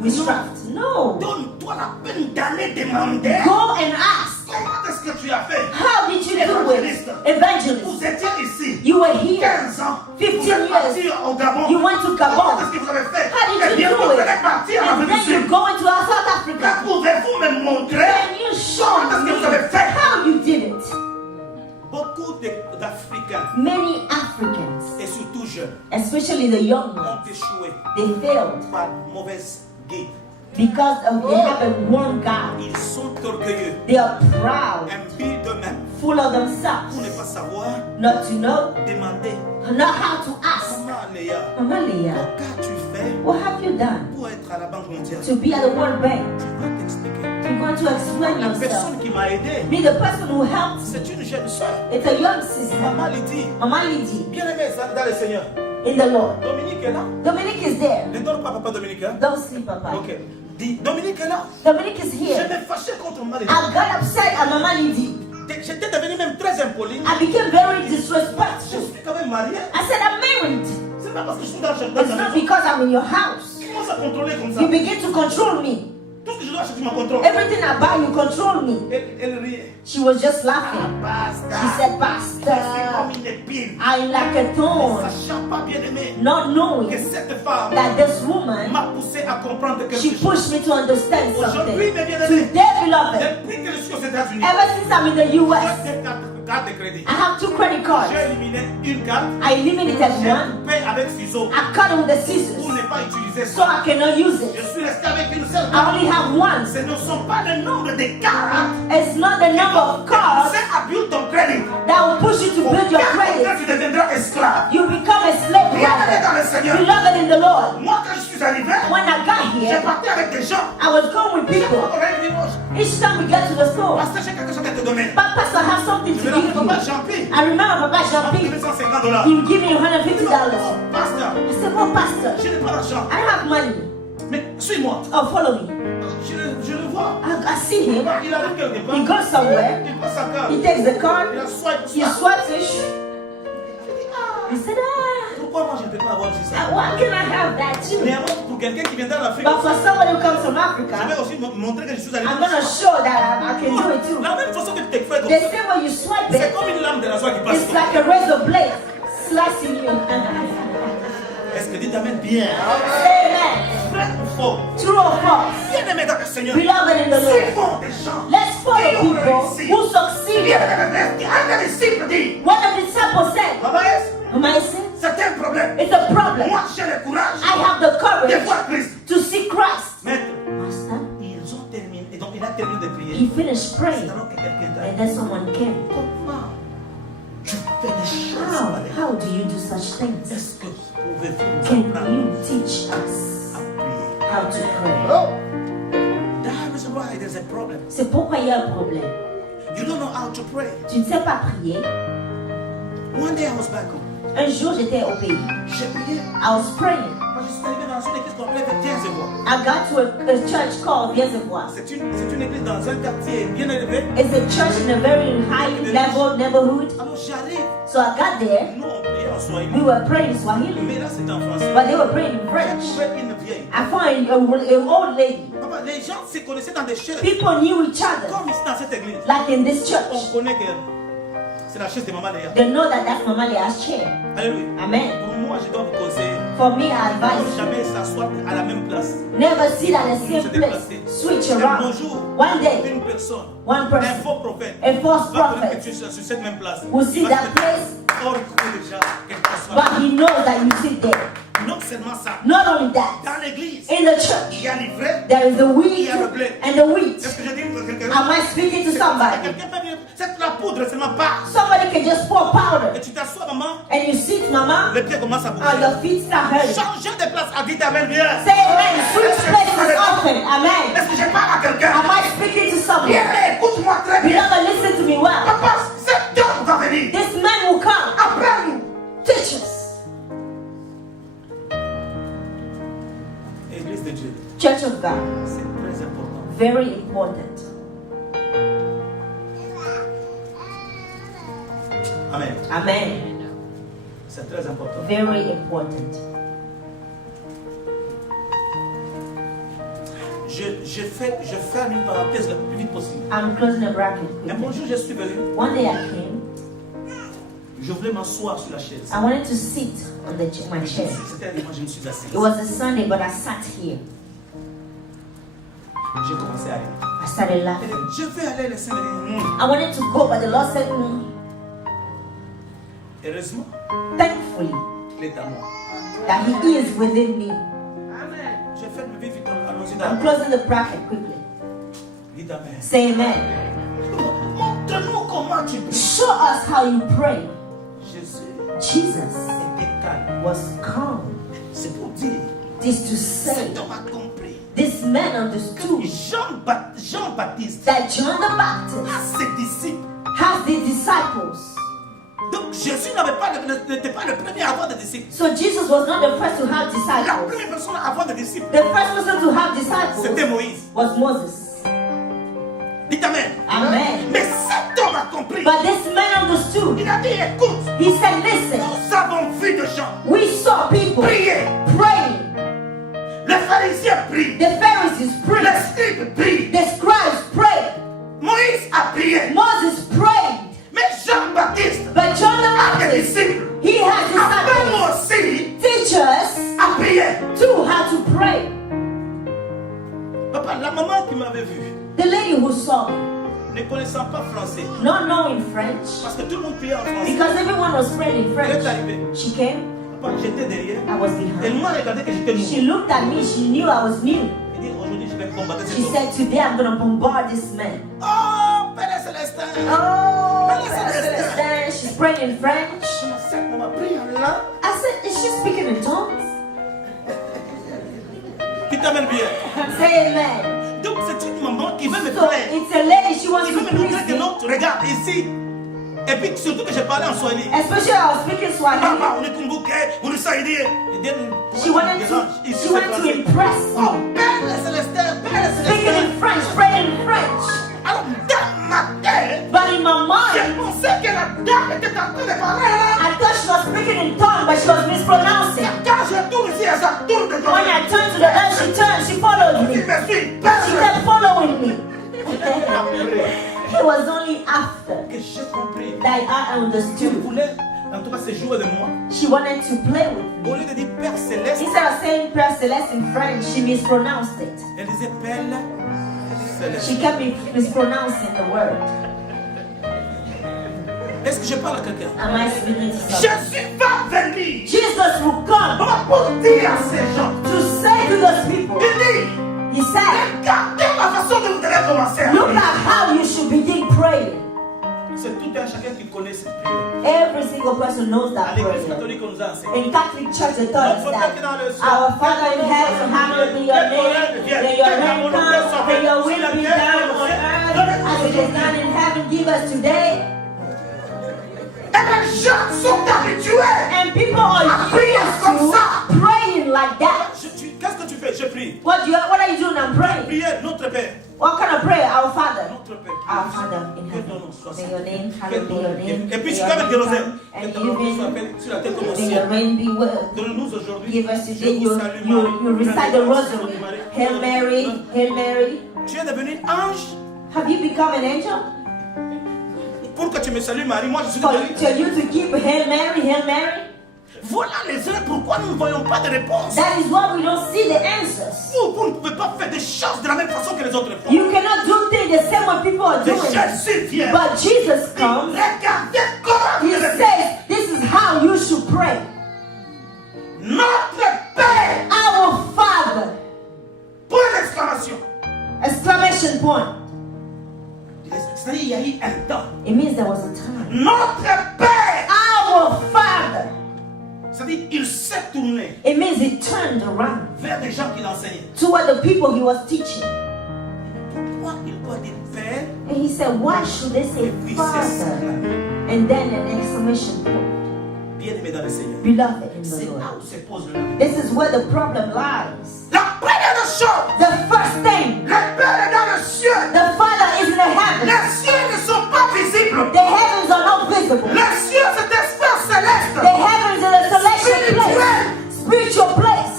witchcraft. No. Donne-toi la peine d'aller demander. Go and ask. Comment est-ce que tu as fait? How did you do it? Evangelist. Vous étiez ici. You were here. 15 ans. 15 Vous êtes parti years. au Gabon. You went to Gabon. Comment est-ce que vous avez fait? How did Eh you bien, do vous it? allez partir en And Afrique then du you Sud. go into South Africa. Là, pouvez-vous me montrer Can you show comment est-ce que vous avez me fait? how you did it? Beaucoup d'Africains, Many Africans, et surtout jeunes, especially the young ont ones, échoué they failed par mauvaise guide. because of they have a wrong God. Ils sont orgueilleux, They are proud, imbus d'eux-mêmes. full of Pour themselves, ne pas savoir not to know, demander not how to ask. comment Léa, Mama Leah, qu'as-tu fait what have you done pour être à la Banque mondiale? to be at the World Bank? Je vais t'expliquer. You're going to explain La yourself. personne qui m'a aidé, Be the person who helped me. c'est une jeune soeur. It's a young sister, Maman Lydie, Mama Lydie, bien aimée dans le Seigneur. in the Lord. Dominique est là. Dominic is there. Ne dors pas, papa Dominique. Hein? Don't sleep, Papa. Ok. Dis, Dominique est là. Dominic is Je here. me fâchais contre Maman Lydie. I got upset at Mama Lydie. J'étais devenu même très impoli. I became very Je disrespectful. suis quand même marié. I said, I'm married. C'est pas parce que je suis dans It's la not maison. because I'm in your house. Tu commences à contrôler comme ça. You begin to control me. Tout ce que je dois acheter, tu me contrôles. Everything I buy, you control me. Elle riait. She was just laughing. Basta. She said, Je suis comme Pastor, une épine. I like a thorn. Sachant pas bien aimé Not que knowing cette femme that this woman, m'a poussé à comprendre quelque she chose. pushed me to understand Aujourd'hui, something. mes bien-aimés, Today, beloved, depuis que je suis aux États-Unis, ever since I'm in the US, j'ai carte de crédit. I have 2 credit cards. J'ai éliminé une carte. I eliminated J'ai one. coupé avec ciseaux I cut it with the pour scissors ne pas utiliser so ça. I cannot use Je it. suis resté avec une seule I carte. only have one. Ce ne sont pas le nombre de cartes It's not the number of cards c'est à build ton crédit. that will push you to build your credit. Tu deviendras esclave. You become a slave Bien-aimé rather. dans le Seigneur. Beloved in the Lord, Moi, quand je suis arrivé, when I got j'ai here, parti avec des gens. I was going with people. On a eu dimanche. Each time we get to the store, Pasteur, j'ai quelque chose à te donner. Pastor have something Je to vais give leur papa you. Jean-Pierre. I remember Papa $150. Jean-Pierre, he would give me $150. Pasteur, I said, oh, Pastor, je n'ai pas d'argent. I don't have money. Mais suis-moi. Oh, follow me. Je le vois. I see him. Il arrive quelque part. He goes somewhere. Il prend sa carte. He takes the card. Il a swipe He ça. swipes it. Je dis, I said, ah. pourquoi moi je ne peux pas avoir aussi ça? Why can I have that too? Mais alors, pour quelqu'un qui vient d'Afrique, But for somebody who comes from je Africa, vais aussi montrer que je suis allé. I'm gonna show that I can do it too. La même façon que tu fais comme The ça, same way you swipe c'est it, comme une lame de rasoir qui passe. it's like a razor blade slicing you. Est-ce que dites Amen bien? Amen. Vrai ou faux? True or false? Bien aimé dans le Seigneur. Beloved in the Lord. Suivons des gens. Let's follow people who succeeded. Un disciple dit, What the disciples said. Maman, Amazing. c'est un problème. It's a problem. Moi, j'ai le courage I have the de courage voir Christ. to see Christ. Maître, Master, ils ont terminé. Et donc, il a terminé de prier. he finished C'est praying, alors que quelqu'un t'a and dit, then someone came. comment tu fais des choses pareilles? How do you do such things? Est-ce que pouvez-vous Can nous apprendre you teach us à prier? how to pray? Oh. That is why there's a problem. C'est pourquoi il y a un problème. You don't know how to pray. Tu ne sais pas prier. One day I was back home. Un jour, j'étais au pays. J'ai prié. I was praying. Quand je suis arrivé dans une église qu'on appelait Viens-et-Voir. I got to a church called Viens-et-Voir. C'est une église dans un quartier bien élevé. It's a church in a very high level neighborhood. Alors j'arrive. So I got there. Nous on priait en Swahili. We were praying in Swahili, Mais là c'était en français. but they were praying in J'ai French. trouvé une vieille. I found an old lady. Papa, les gens se connaissaient dans des chaises. People knew each other, Comme ici dans cette église. like in this On church. connaît que c'est la chaise de maman Léa. They know that that's Mama Leah's chair. Alléluia. Amen. Pour moi, je dois vous conseiller. For me, I Ne advise you, jamais s'asseoir à la même place. never sit at the Se same déplacer. place. Switch Un around. bonjour, One day, une personne, one un person, faux prophète, a false va connaître que prophet, tu es sur cette même place. will see Il va that se place, hors de déjà quelque chose. but he knows that you sit there. Non seulement ça, Not only that, dans l'église, in the il church, y a l'ivraie. there is the wheat Il y a le blé. and the wheat. Est-ce que je dis pour quelqu'un? Am I speaking to somebody? Quelqu'un peut dire, c'est la poudre seulement pas. Somebody can just pour Et powder, tu t'assois, maman, and you sit, Mama, les pieds commencent à and bouger. your feet start hurting. Changer de place, à dit amen bien. Say amen. Switch places often. Amen. Est-ce que je parle à quelqu'un? Am I speaking to somebody? Bien, écoute-moi très bien. Beloved, listen to me well. Papa, cet homme va venir. This man will come. Apprends-nous. Teach us. Église de Dieu, Church of God. c'est très important. Very important. Amen. Amen. C'est très important. Very important. Je ferme une parenthèse le plus vite possible. I'm closing the bracket Un quickly. bon jour, je suis venu. One day I came. Je voulais m'asseoir sur la chaise. I wanted to sit on my chair. C'était un dimanche, je me suis assis. It was a Sunday, but I sat here. J'ai commencé à rire. I started Et laughing. je vais aller laisser me dire, I wanted to go, but the Lord said, heureusement, thankfully, il est à moi. that He is within me. J'ai fait me vite, allons-y I'm dans. closing the bracket quickly. Dites amen. Say amen. Montre-nous comment tu pries. Show us how you pray. Jésus Jesus était calme. was calm. C'est pour dire, This to say, cet homme a compris. this man understood Jean-Baptiste that John the Baptist a ses disciples. has the disciples. Donc Jésus n'était pas le premier à avoir des disciples. So Jesus was not the first to have La disciples. première personne à avoir des disciples, The first person to have c'était disciples Moïse. was Moses. Dites amen. Amen. Mais cet homme a compris. But this man understood. Il a dit, écoute, He said, listen, nous avons vu des gens we saw people prier. praying. Les pharisiens prient. The Pharisees Les prayed. scribes prient. The scribes prayed. Moïse a prié. Moses prayed. Mais Jean-Baptiste But John the a des Baptist, disciples. he has disciples. Apprends-moi aussi Teach us à prier. too how to pray. Papa, la maman qui m'avait vu, The lady who saw me, ne connaissant pas français, not knowing French, parce que tout le monde priait en français. because everyone was praying in Elle est French, arrivée. she came. Papa, j'étais derrière. I was Elle behind. m'a regardé que j'étais She nouveau. looked at me. She knew I was new. Elle dit, aujourd'hui, je vais combattre cet She homme. said, today I'm going to bombard this man. Oh, Père Célestin. Oh, Père Pastor Célestin. Celestin. She's praying in French. On m'a pris en langue. I said, is she speaking in tongues? Qui t'amène bien. Say amen. Donc, c'est une maman qui veut me So plaire. it's a lady, she wants Il to veut me montrer please que me. non, regarde ici. Et puis surtout que j'ai parlé en Swahili. Especially I was speaking Swahili. Maman, on est Kumbuke, on est Saïdi. She wanted to impress Oh, me. Père Célestin, Père Speaking Célestin. in French, praying in French. Alors, dans ma tête, But in my j'ai mind, pensé que la dame était en train de parler. I thought she was speaking in tongues, but she was mispronouncing après It was only after que j'ai compris. that I Elle understood. voulait, en tout cas, se jouer de moi. She wanted to play with Au me. lieu de dire Père Céleste, Instead of saying Prayer Celeste in French, she mispronounced it. elle disait Père Céleste. She kept mispronouncing the word. Est-ce que je parle à quelqu'un? Am I speaking to someone? Jésus va venir Jesus will come pour dire à ces gens. to say to those people. Il dit, He said, regardez la façon dont vous devez commencer à look prier. at how you should begin praying. C'est tout un chacun qui connaît cette prière. Every single person knows À that l'église prayer. catholique, on nous a enseigné. In Catholic Church, they taught us Notre Père qui est dans le that ciel, our Father in heaven, hallowed be your name, may your name come, may your will be done on earth as it is done in heaven. Give us today. Et les gens sont habitués. And people are used to praying like that. Qu'est-ce que tu fais? Je prie. What are you doing? I'm praying. Prière, notre Père. What kind of prayer? Our Father. Notre Père. Our Father in heaven. May your name, hallowed be your name. Et puis May tu your peux mettre des name rosaires. come, Que and ton you nom soit will, fait sur la terre comme au may your ciel. reign be well. Donne-nous aujourd'hui. Give us Je today, vous salue, you Marie. recite the rosary. Hail Mary, Hail Mary. Tu es devenu ange Have you become an angel? pour que tu me salues, Marie. Moi, je suis For devenu. you to keep Hail Mary, Hail Mary? Voilà les heures pourquoi nous ne voyons pas de réponse. That is why we don't see the answers. Vous ne pouvez pas faire des choses de la même façon que les autres font. You cannot do things the same way people are Que doing it. Jésus vient. But Jesus comes. Regardez comment He vous devez. says, this is how you should pray. Notre Père. Our Father. Point d'exclamation. Exclamation point. C'est-à-dire, il y a eu un temps. It means there was a time. Notre Père. Our Father. C'est-à-dire, il s'est tourné It means he turned around vers des gens qui l'enseignaient. toward the people he was teaching. Pourquoi il doit dire Père? And he said, why should they say Puis c'est Father? And then an exclamation point. bien-aimé dans le Seigneur. Beloved in the C'est Lord. là où se pose le problème. This is where the problem lies. La première chose, The first thing, le Père est dans le ciel. the Father is in the heavens. Les cieux ne sont pas visibles. The heavens are not visible. Les cieux, c'est des sphères célestes. The heavens is a celestial Spiritual. place. Spiritual place.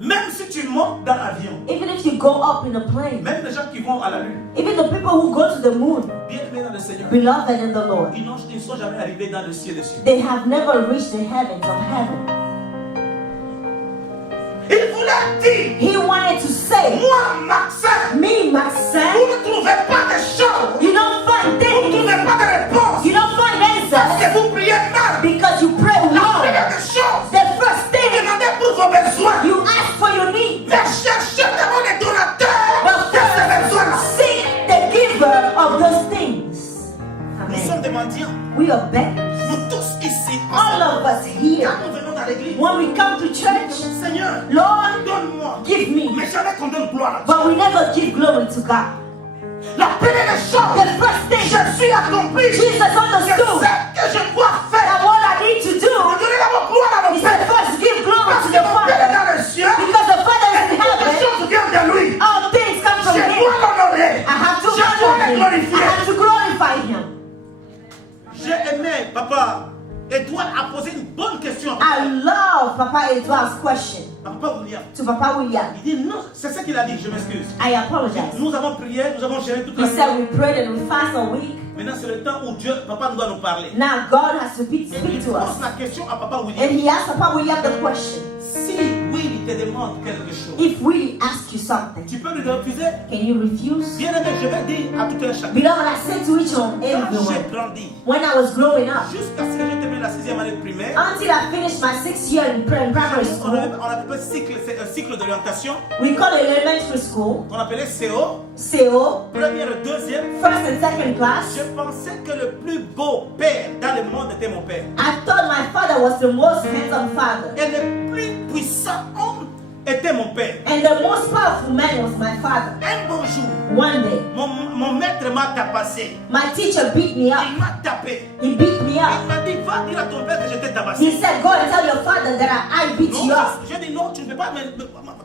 Même si tu montes dans l'avion, Even if you go up in a plane, même les gens qui vont à la lune, even the people who go to the moon, bien-aimés dans le Seigneur, beloved in the Lord, ils ne sont jamais arrivés dans le ciel des cieux. they have never reached the heavens of heaven. Il voulait dire, He wanted to say, moi, Maxime, me, vous myself, ne trouvez pas de choses, you don't find vous ne things, trouvez pas de réponses, you don't find parce answers que vous priez mal. because you pray La wrong. première des choses, The first thing, demandez pour vos besoins, you ask for your needs, mais cherchez devant les donateurs but de ces besoins-là. first seek the giver of those things. Nous sommes Amen. des mendiants. We are beggars. Nous tous ici, All of us here, quand nous venons dans l'église, when we come to church, Seigneur, Lord, donne-moi. give me. Mais jamais qu'on donne gloire à Dieu. But we never give glory to God. La première des choses, The first thing Jésus a compris. Jesus Je understood sais que je dois faire. that what I need to Je do donner la gloire à mon is to Père. first give glory Parce to que the mon Père est Father. dans les cieux. Because the Father is Et in toutes les heaven, choses viennent de lui. all things come from Je Him. dois l'honorer. I have to Je dois honor le Him. I glorifier. have to glorify Him. J'ai aimé, papa, Edouard a posé une bonne question. I love Papa Edouard's question À Papa William. to Papa William. Il dit non, c'est ce qu'il a dit, je m'excuse. I apologize. Nous avons prié, nous avons géré toute He la said we prayed and we fasted a week. Maintenant, c'est le temps où Dieu, papa doit nous parler. Now God has to Et speak il to pose us. la question à Papa And William. he asked Papa William the question. Si Willy te demande quelque chose, If we ask you something, tu peux lui refuser? can you refuse? Bien aimé, je vais dire à tout un chacun. Beloved, I said to each and Quand j'ai everyone, grandi, when I was growing up, jusqu'à ce que j'ai terminé la 6e année de primaire, until I finished my 6th year in primary on school, appelait un cycle d'orientation we called it elementary school, qu'on appelait CO, CO, première, deuxième. first and second class. Je pensais que le plus beau père dans le monde était mon père. I thought my father was the most handsome father. Et le plus puissant homme était mon père. And the most powerful man was my father. Un bon jour, One day, mon maître m'a tabassé. my teacher beat me up. Il m'a tapé. He beat me Il up. m'a dit, va dire à ton père que j'étais He tabassé. said, go and tell your father that I beat Non, you up. j'ai dit non, tu ne peux pas.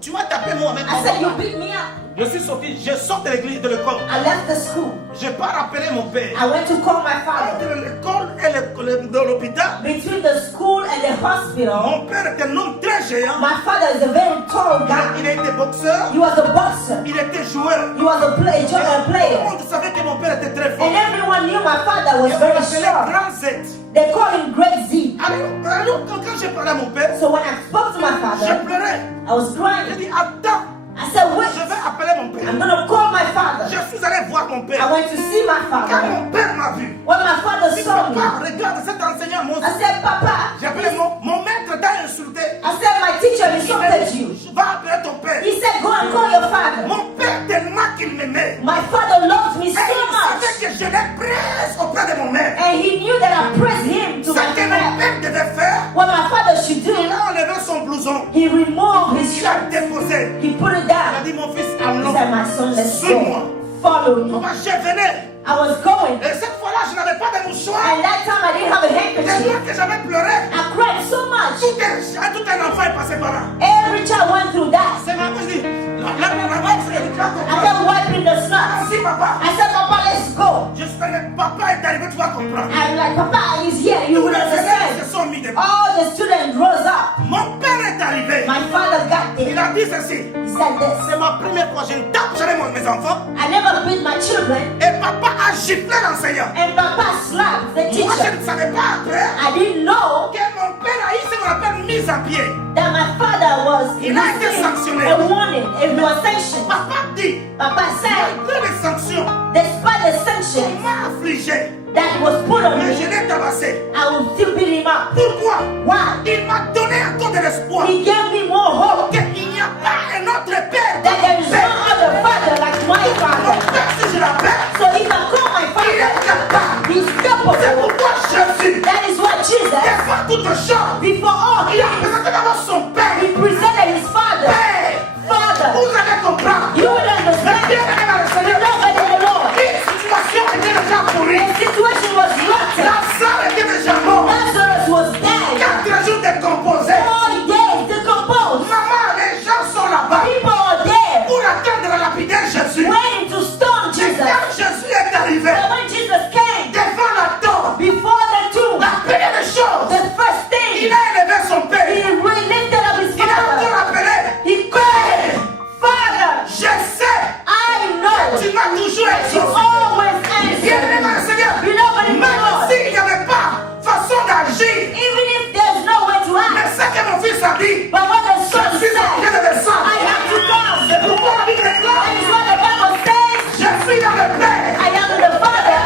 Tu m'as tapé moi-même. I said, you beat me up. Je suis sorti, je sors de l'église, de l'école. I left the school. Je pars pars appeler mon père. I went to call my father. Entre l'école et de l'hôpital, Between the school and the hospital, mon père était un homme très géant. my father is a very tall Il guy. a été boxeur, He was a boxer. il était joueur. He was a Tout le player. monde savait que mon père était très fort. And everyone knew my father was On very l'appelait strong. Grand Z. They called him Great Z. Alors, quand j'ai parlé à mon père, So when I spoke to my je father, pleurais. I was J'ai crying. dit, attends, I said, je wait, vais appeler mon père. I'm gonna call my father. Je suis allé voir mon I père. went to see my Quand father. mon père m'a vu, When my father il dit, saw me, papa, regarde cet enseignant I monstre. said, Papa, J'ai appelé mon maître t'a insulté. I said, my teacher Il m'a insulted dit, you. je vais appeler ton père. He said, go and call your father. Mon père tellement qu'il m'aimait. My father loved me Et so il savait much. que je l'ai prise auprès de mon maître. And he knew that I praised him to Ce my que mon father. père devait faire, What my father should do, il a enlevé son blouson. he removed his Il a shirt. déposé. He put it Il a down. dit, mon fils, He allons. said, my son, let's Suis-moi. go. Follow me. Papa, je venais. I was going. Et cette fois-là, je n'avais pas de mouchoir. And that time I didn't have a handkerchief. Tellement que j'avais pleuré. I cried so much. Tout un enfant est passé par là. Every child went through that. C'est ma mère qui dit, la mère, c'est le cas I kept wiping the snot. Vas-y, papa. I said, Papa, let's go. Je suis allé, papa est arrivé, tu vas comprendre. I'm like, Papa, he's here. You Tous will les élèves understand. se sont mis debout. All the students rose up. Mon père est arrivé. My father got Il there. a dit ceci. He said this. C'est ma première fois, je ne tape jamais mes enfants. I never beat my children. Et papa a giflé l'enseignant. And Papa slapped the Moi, je teacher. ne savais pas après I didn't know que mon père a eu ce qu'on appelle mise à pied. that my father was Il a été sanctionné. a warning. It was sanctioned. Papa dit, Papa said, malgré les sanctions, despite the on sanctions m'a affligé. that was put on Mais je me, l'ai tabassé. I will still beat him up. Pourquoi? Why? Il m'a donné encore de l'espoir. He gave me more hope Qu'il n'y a pas un autre père. that there is no other father like my Mon father. père, si je l'appelle, So if I call my il est father, capable. he's C'est capable. pourquoi Jésus, That is what Jesus, devant toute chose, before all il a things, présenté d'abord son père. he presented his father. Père, Father, vous allez comprendre. you will Mais understand. bien aimé dans le You Seigneur, know better than the Lord. une situation était déjà pourrie. The situation was rotten. Lazare était déjà mort. Lazarus was dead. 4 jours décomposé. 4 days decomposed. Maman, les gens sont là-bas People are there pour attendre la lapidaire Jésus. waiting to stone Et Jesus. quand Jésus est arrivé But when Jesus came, devant la tombe, before the tomb, la première des choses, the first il thing, a élevé son he père. lifted up his Il a encore father. appelé. He called, Father, Je sais, I know tu m'as toujours you exaucé. always Bien aimé answer. dans le Seigneur, Beloved in the même Lord, s'il n'y avait pas façon d'agir, even if there's no way to mais act, ce que mon fils a dit, but what the je son suis obligé said, de descendre. I have to come. C'est pourquoi la Bible That déclare, is what the Bible says. je suis dans le Père. I am in the Father.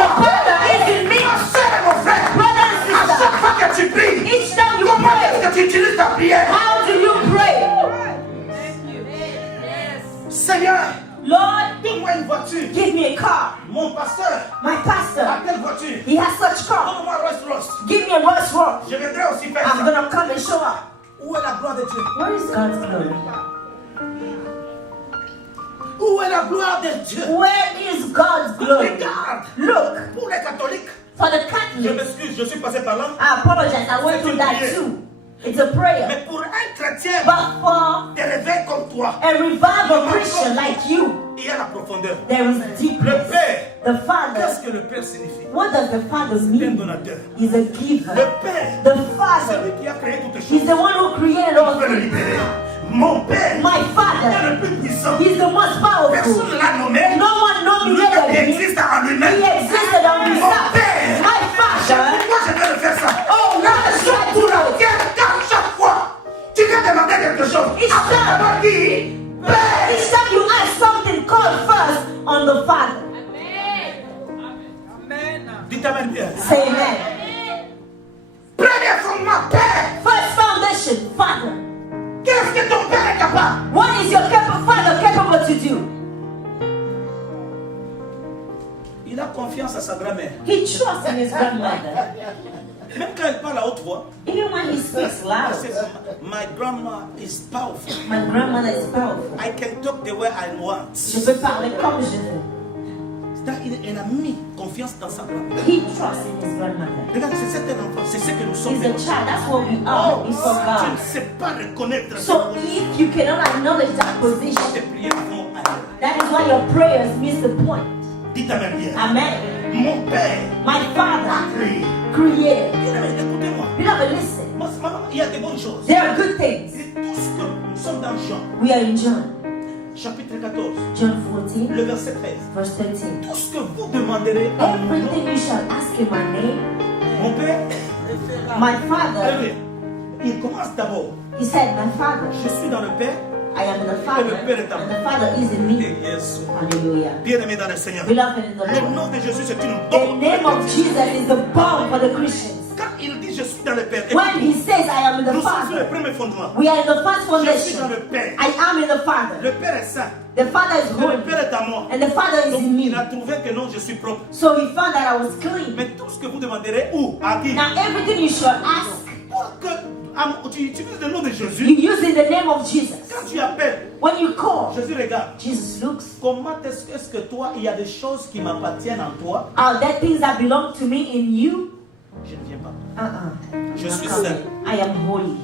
The Father is in me. Ma soeur et mon frère, Brother and à sister, chaque fois que tu pries, each time you comment pray, est-ce que tu utilises ta prière? how do you pray? Seigneur, Lord, donne-moi une voiture. give me a car. Mon pasteur, My a pastor, quelle voiture? he has such car. Donne-moi Rolls Royce. Give me a Rolls Royce. Je viendrai aussi faire I'm ça. gonna come and show up. Où est la gloire de Dieu? Where is God's glory? Où est la gloire de Dieu? Where is God's glory? Regarde, Look, pour les catholiques, for the je Catholics, m'excuse, je suis passé par là. I apologize, I went through that too. It's a prayer. Mais pour un chrétien, But for te réveille comme toi, a revival Christian like you, il y a la profondeur. there is Le deepness. Père, The Father, qu'est-ce que le Père signifie? what does the Father Un mean? donateur. He's a Le giver. Père, The c'est Father, lui qui a créé toutes He's choses. the one who created all Il peut le things. libérer. Mon Père My est Father, le plus puissant. He's the most powerful. Personne ne l'a nommé. No one Lui nominated il him. existe en lui-même. He existed on Mon himself. Père, My Father, pourquoi je vais le faire ça? oh, La what raison is pour that? laquelle, quand chaque fois, tu viens demander quelque chose, It's après done. avoir dit, Père, Each time you ask something, call first on the Father. dites Amen bien. Say amen. Premier fondement, Père, First foundation, Father. qu'est-ce que ton Père est capable? What is your Father capable to do? Il a confiance à sa grand-mère. He trusts in his grandmother. Même quand elle parle à haute voix, Even when he speaks elle loud, says, my grandma is powerful. my grandmother is powerful. I can talk the way I want. Je peux parler comme je veux. Il a mis confiance dans sa grand-mère. He trusts in his grandmother. Regarde, c'est cet enfant, c'est ce que nous sommes. He's a child. That's what we are. He's for Si tu God. ne sais pas reconnaître So if you cannot acknowledge that tes position, prières vont ailleurs. that is why your prayers miss the point. Dites Amen bien. Amen. Mon Père My a Father créé. created. Bien-aimé, écoutez-moi. Beloved, listen. Maman, il y a des bonnes choses. There are good things. C'est tout ce que nous sommes dans Jean, We are in John. chapitre 14, John 14, le verset 13. verse 13. Tout ce que vous demanderez en mon nom, Everything you shall ask in my name, mon Père, my Father, Alléluia. Il commence d'abord. he said, my Father, Je suis dans le Père. I am in the Father, and the Father is in me. Et Jésus. Hallelujah. Bien-aimé dans le Seigneur. Beloved in the Le Lord. nom de Jésus, c'est une The bombe. name of Jesus is the bomb for the Christians. Quand il dit je suis dans le Père, When he says, I am in the nous sommes sur le Father, premier fondement. we are in the first Je suis dans foundation. le Père. I am in the Father. Le Père est saint. The Father is Le holy. Père est à moi. And the Father is Donc in il me. a trouvé que non, je suis propre. So he found that I was clean. Mais tout ce que vous demanderez, où? À qui? Now everything you should ask, Pour que tu utilises le nom de you Jésus. use in the name of Jesus. Quand tu appelles, When you call, Jésus regarde. Jesus looks. Comment est-ce que toi, il y a des choses qui m'appartiennent en toi? Are there things that belong to me in you? Je ne viens pas. Je suis saint. I am holy.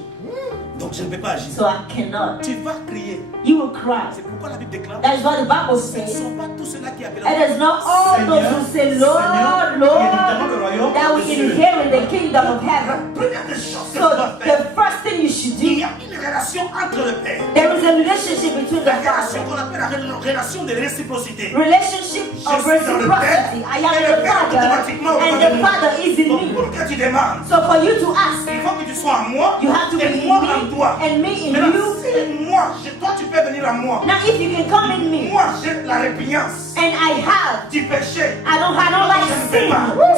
Donc je ne peux pas agir. So I cannot. Tu vas crier. You will cry. C'est pourquoi la Bible déclare. That is what the Bible Ce ne says. sont pas tous ceux-là qui appellent. It is not all those who say, Lord, Lord, that we inherit the kingdom of heaven. Première des choses que tu So dois faire. the first thing you should Il y do, a une relation entre le Père. there is a relationship between the La relation Father. qu'on appelle la relation de réciprocité. Relationship of reciprocity. I am the Father and the Father is in Donc me. pour que tu demandes, So for you to ask, il faut que tu sois en moi you have to be et in moi en me toi. and me in Maintenant, you. si moi, toi tu peux venir à moi. Now if you can come in me Moi j'ai la répugnance and I have, du péché. I don't like sin,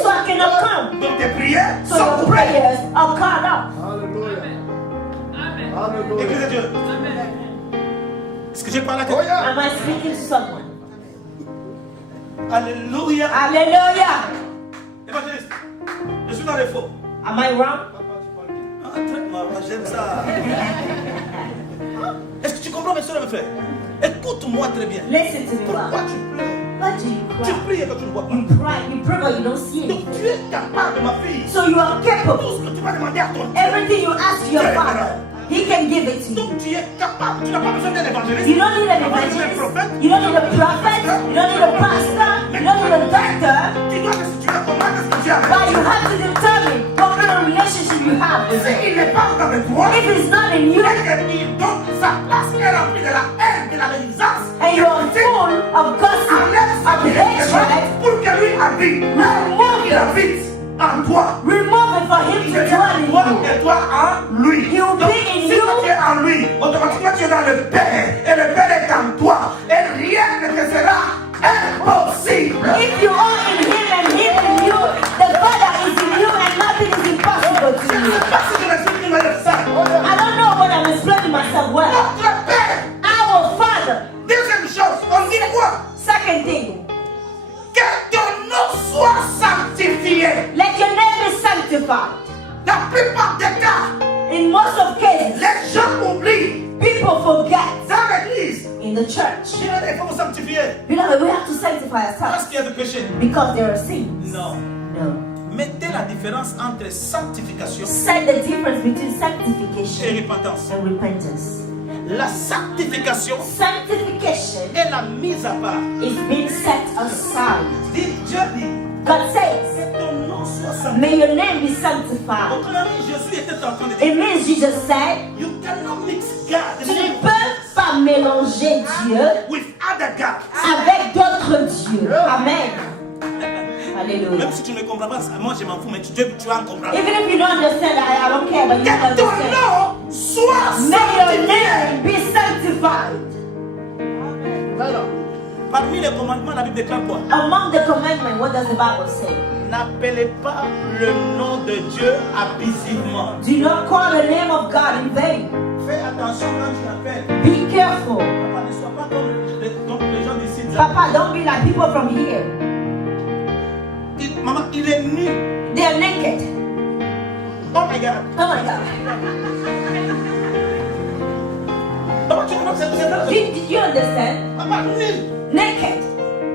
so I cannot come. Donc tes prières So sont your prêtes. prayers are caught up. Hallelujah. Église Hallelujah. de Dieu. Est-ce que j'ai parlé à Oh quelqu'un? yeah. Am I speaking to someone? Alléluia. Hallelujah. Évangéliste, je suis dans les faux. Am I wrong? Ah, traite-moi, j'aime ça. Est-ce que tu comprends mes soeurs et mes frères? Écoute-moi très bien. Listen to me Pourquoi well. tu pleures? Why do you Tu cry? pries et que tu ne vois pas. You pray but you don't see Donc anything. tu es capable, ma fille. So you are capable. Tout ce que tu vas demander à ton Dieu. Everything you ask your Father, He can give it to you. Donc tu es capable. Tu n'as pas besoin d'un évangéliste. You don't need an Tu n'as pas besoin d'un evangelist. prophète. You don't need a prophet. You don't need a pastor. You don't need a doctor. Tu dois te situer comment est-ce que tu as. But you have to determine what kind of relationship you have with Him. S'il n'est pas avec toi, If it's not in you, il donne sa place est remplie de la haine, de la réalisance. and you are full of gossip, Enlève sa of hatred, pour que lui habite. Il habite en toi. remove it for Him Il to devient dwell en in toi you. et toi en lui. He will Donc, be in si you. tu es en lui, automatiquement tu es dans le Père. Et le Père est en toi. Et rien ne te sera impossible. If you are in Him and Him in you, the Father is in you and nothing is impossible Je to ne you. sais pas si je l'explique de manière simple. I don't know what I'm explaining myself well. Notre Père. Our Father. Deuxième chose, on dit quoi? Second thing, Que ton nom soit sanctifié. let your name be sanctified. La plupart des cas, In most of cases, les gens oublient. people forget Dans l'église, in the church. il faut vous sanctifier. Beloved, we have to sanctify Parce ourselves qu'il y a du péché. because there are sins. Non. No. Mettez la différence entre sanctification Set the difference between et sanctification repentance. and repentance. La sanctification Sanctification est la mise à part. is being set aside. Dieu dit God says, que ton nom soit sanctifié. may your name be sanctified. Donc, mon ami, Jésus était en train de dire It means Jesus said, you cannot mix God tu ne peux pas mélanger Dieu with other God. avec d'autres dieux. Amen. Alléluia. Même si tu ne comprends pas, moi je m'en fous, mais tu vas en comprendre. Even if you don't understand, I don't care, but you Que ton understand. nom soit May your sanctifié. name be sanctified. Parmi les commandements, la Bible déclare quoi? Among the commandments, what does the Bible say? N'appelez pas le nom de Dieu abusivement. Do not call the name of God in vain. Fais attention quand tu appelles. Be careful. Papa, ne sois pas comme les gens d'ici. Papa, don't be like people from here. Maman, il est nu. They are naked. Oh my God. Oh my God. Papa, tu comprends c'est Did you understand? Papa, nu. Naked.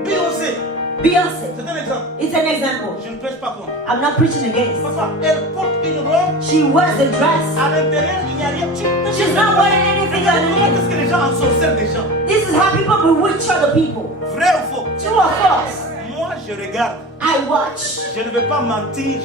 Beyoncé. Beyonce. C'est un exemple. It's an example. Je ne prêche pas contre. I'm not preaching against. Papa, elle porte une robe. She wears a dress. À l'intérieur, il n'y a rien. She's not wearing anything Comment underneath. est-ce que les gens ensorcellent les gens? This is how people bewitch other people. Vrai ou faux? True or false? je regarde. I watch. Je ne vais pas mentir,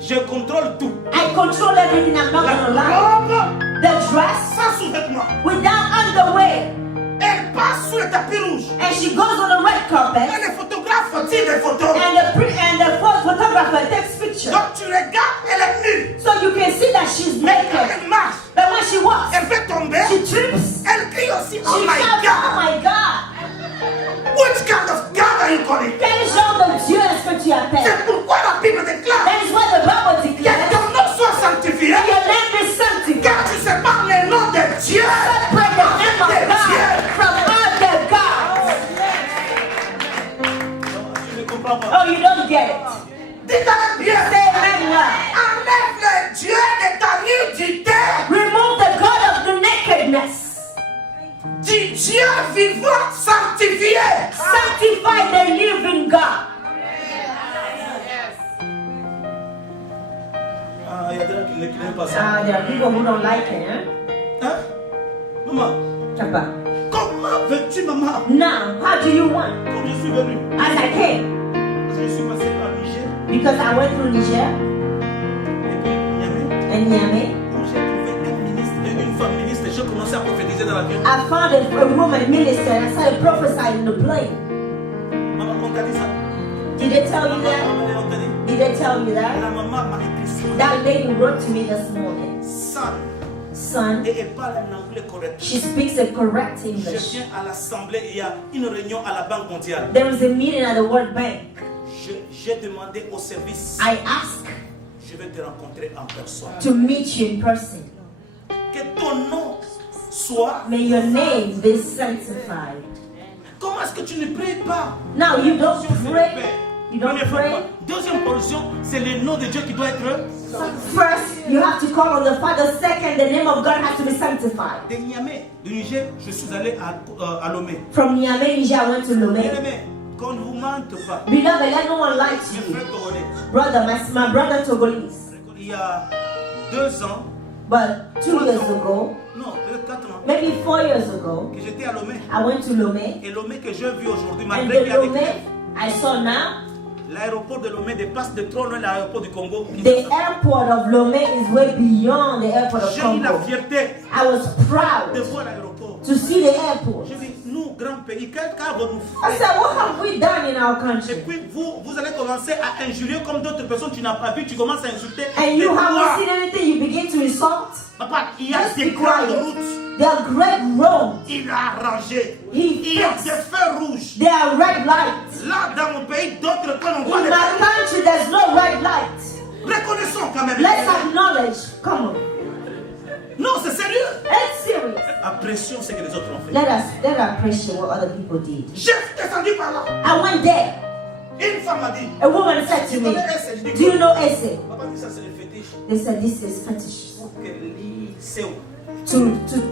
je contrôle tout. I control everything. I'm not gonna lie. robe, The dress sans sous-vêtements. without underwear. Elle passe sur le tapis rouge. And she goes on the red carpet. Et les photographes tirent des photos. And the photographer takes pictures. Donc tu regardes, elle est nue. So you can see that she's Mais quand naked. elle marche, But when she walks, elle fait tomber. she trips. Elle crie aussi, oh She my shouts, oh God. my God. Which kind of God are you calling? Quel genre de Dieu est-ce que tu appelles? C'est pourquoi la Bible déclare That is why the Bible que declares ton nom soit sanctifié. that your name is sanctified. Car tu sépares les noms de Dieu Separate the name of avec God Dieu. from other gods. Je ne comprends pas. Oh, you don't get it. Dis-le bien. Say amen now. Enlève le Dieu de ta nudité. Remove the God of the nakedness. Du Dieu vivant sanctifié. Sanctify the living God. Ah, il y a des gens qui n'aiment pas ça. There are people who don't like it, huh? Hein? Maman, Papa. comment veux-tu, maman? Now, how do you want? Comme je suis venu. As I came, Parce que je suis passé par Niger because I went through Niger et puis Niamey. and Niamey, Où j'ai trouvé un ministre et une femme ministre. J'ai commencé à prophétiser dans l'avion. I found a woman minister and I started prophesying in the plane. Maman, on t'a dit ça? Did they tell you that? Maman, on t'a dit? Did they tell you that? La maman m'a écrit ça. That lady wrote to me this morning. Son, Et elle parle un anglais correct. she speaks a correct Je English. viens à l'assemblée, il y a une réunion à la Banque mondiale. There was a meeting at the World Bank. J'ai demandé au service, I asked je vais te rencontrer en personne. to meet you in person. Que ton nom soit. May your name be sanctified. Comment est-ce que tu ne pries pas? Now you don't Portion, c'est le pray. Père. You don't Première pray. fois. Deuxième portion, c'est le nom de Dieu qui doit être. First, you have to call on the Father. Second, the name of God has to be sanctified. De Niamey, du Niger, je suis allé à Lomé. From Niamey, Niger, I went to Lomé. Bien-aimé, qu'on ne vous mente pas. Beloved, let no one lie to Mes you. frères togolais, Brother, my brother Togolese. il y a 2 ans, But 2 years ago, non, peut-être 4 ans, maybe 4 years ago, que j'étais à Lomé. I went to Lomé. Et Lomé que j'ai vu aujourd'hui, And malgré qu'il y the a des Lomé I saw now, l'aéroport de Lomé dépasse de trop loin l'aéroport du Congo. the airport of Lomé is way beyond the airport of J'ai eu la Congo. fierté I was de proud voir l'aéroport. to see the airport. Je dis, nous, grand pays, qu'avons-nous I fait? said, what have we done in our Et country? puis vous allez commencer à injurier comme d'autres personnes tu n'as pas vu, tu commences à insulter. And Les you Noirs. haven't seen anything, you begin to insult. Papa, il y a Just des be grandes quiet. routes. There are great roads. Il a arrangé. He Il y a fixed. des feux rouges. There are red lights. Là, dans mon pays, d'autres coins, on In voit des my feux. country, there's no red lights. Reconnaissons quand même. Let's acknowledge. Come on. Non, c'est sérieux. It's serious. Apprécions ce que les autres ont fait. Let us appreciate what other people did. J'ai descendu par là. I went there. Une femme m'a dit, A woman said to me, do you know Esse? papa dit ça c'est le fétiche. They said this is fetish. Pour que l'île Séou. To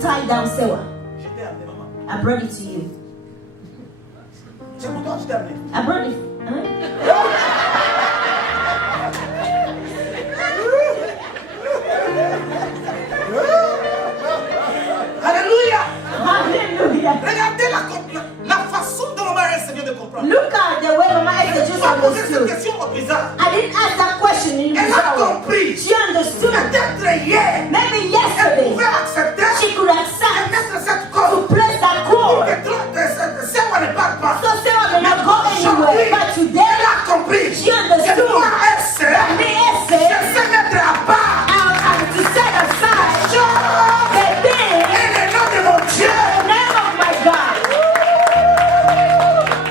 tie down Sewa. Je t'ai amené, maman. I brought it to you. C'est pour toi que je t'ai amené. I brought it. Huh? Alléluia. Hallelujah. Regardez la façon dont maman a essayé de comprendre. Look at the way Mama Elle Esse just n'a pas posé cette understood. question au bizarre. I didn't ask that question in Elle a Missouri. compris. She understood. Peut-être hier, Maybe elle yesterday pouvait accepter she could de accept mettre cette to corde. place that Pour cord. que c'est on ne parle pas. So Sarah may not go anywhere. But today, Elle a compris. she understood. Que moi, elle sait. Me Je Esse, sais mettre à part. to set aside Chose the thing et le nom de mon Dieu. in the name of my God.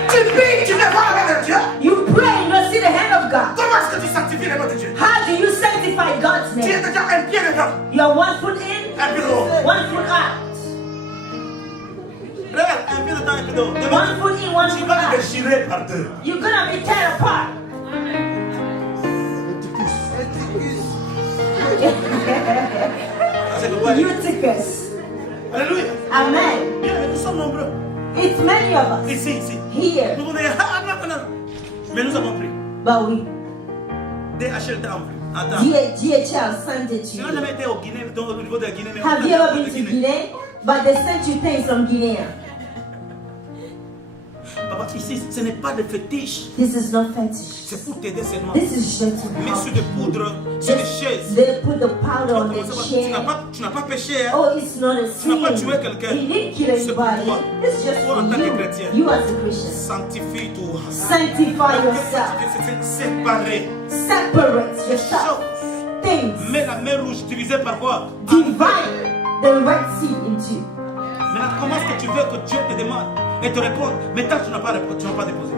Tu pries, tu ne vois la main de Dieu. You pray, you don't see the hand of God. Comment est-ce que tu sanctifies le nom de Dieu? How do you sanctify God's Tu es name? déjà un pied dedans, You're 1 foot in, un pied dehors. 1 foot out. Regarde, un pied dedans, un pied dehors. 1 foot in, 1 Tu foot vas te out. déchirer par deux. You're gonna be torn apart. Ça, c'est le roi. Eutychus. Alléluia. Amen. Bien, mais nous sommes nombreux. It's many of us Ici, ici. here, Nous, on est. Ah, non, non, non. Mais nous avons pris. but we DHL t'a envoyé. Attends. DHL sent it to Tu n'as you. jamais été au Guinée, au niveau de la Guinée, mais on Have t'a you ever envoyé been de to Guinea? But they sent you things from Guinea. Papa, ici, ce n'est pas de fétiche. This is not fetish. C'est pour t'aider seulement. This is just to Mets help. sur de poudre, sur des chaises. They put the powder on the Tu n'as chair. pas péché. Hein? Oh, it's not a Tu n'as pas sin. tué quelqu'un. He didn't kill C'est pour anybody. toi. This is just Toi, for en tant que you. chrétien. You as a Christian. Sanctifie-toi. Sanctify yourself. C'est séparé. Separate yourself. Chose. Things. Mets la main rouge divisée par quoi? Divide the Red Sea into. Maintenant, comment est-ce que tu veux que Dieu te demande et te réponde? Maintenant, tu n'as pas répondu, tu n'as pas déposé.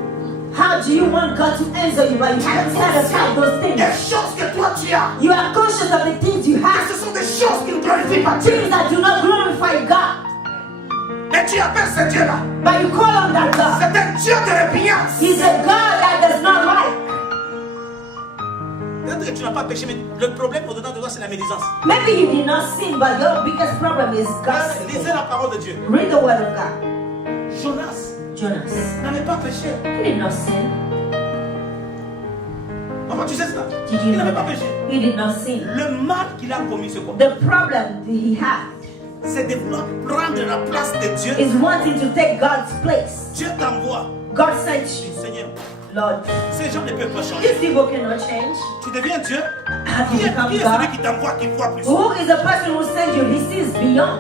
How do you want God to answer you but you haven't satisfied those Des things? choses que toi tu as. You are conscious of the things you Et have. ce sont des choses qui ne glorifient pas Dieu. Things that do not glorify God. Et tu appelles ce Dieu-là. But you call on that God. C'est un Dieu de répugnance. He's a God that does not like. Peut-être que tu n'as pas péché, mais le problème au-dedans de toi, c'est la médisance. Maybe you did not sin, but your biggest problem is Lisez gossip. la parole de Dieu. Read the word of God. Jonas Jonas. n'avait pas péché. He did not sin. Maman, tu sais cela? Did you Il n'avait know? pas péché. He did not sin. Le mal qu'il a commis, c'est quoi? The problem that he had C'est de vouloir prendre la place de Dieu. is wanting to take God's place. Dieu t'envoie. God sent you, Seigneur, Lord. ces gens ne peuvent pas changer. These people cannot change. Tu deviens Dieu. Have Qui you est, become qui est celui God? qui t'envoie, qui voit plus? Who is the person who sent you? He sees beyond.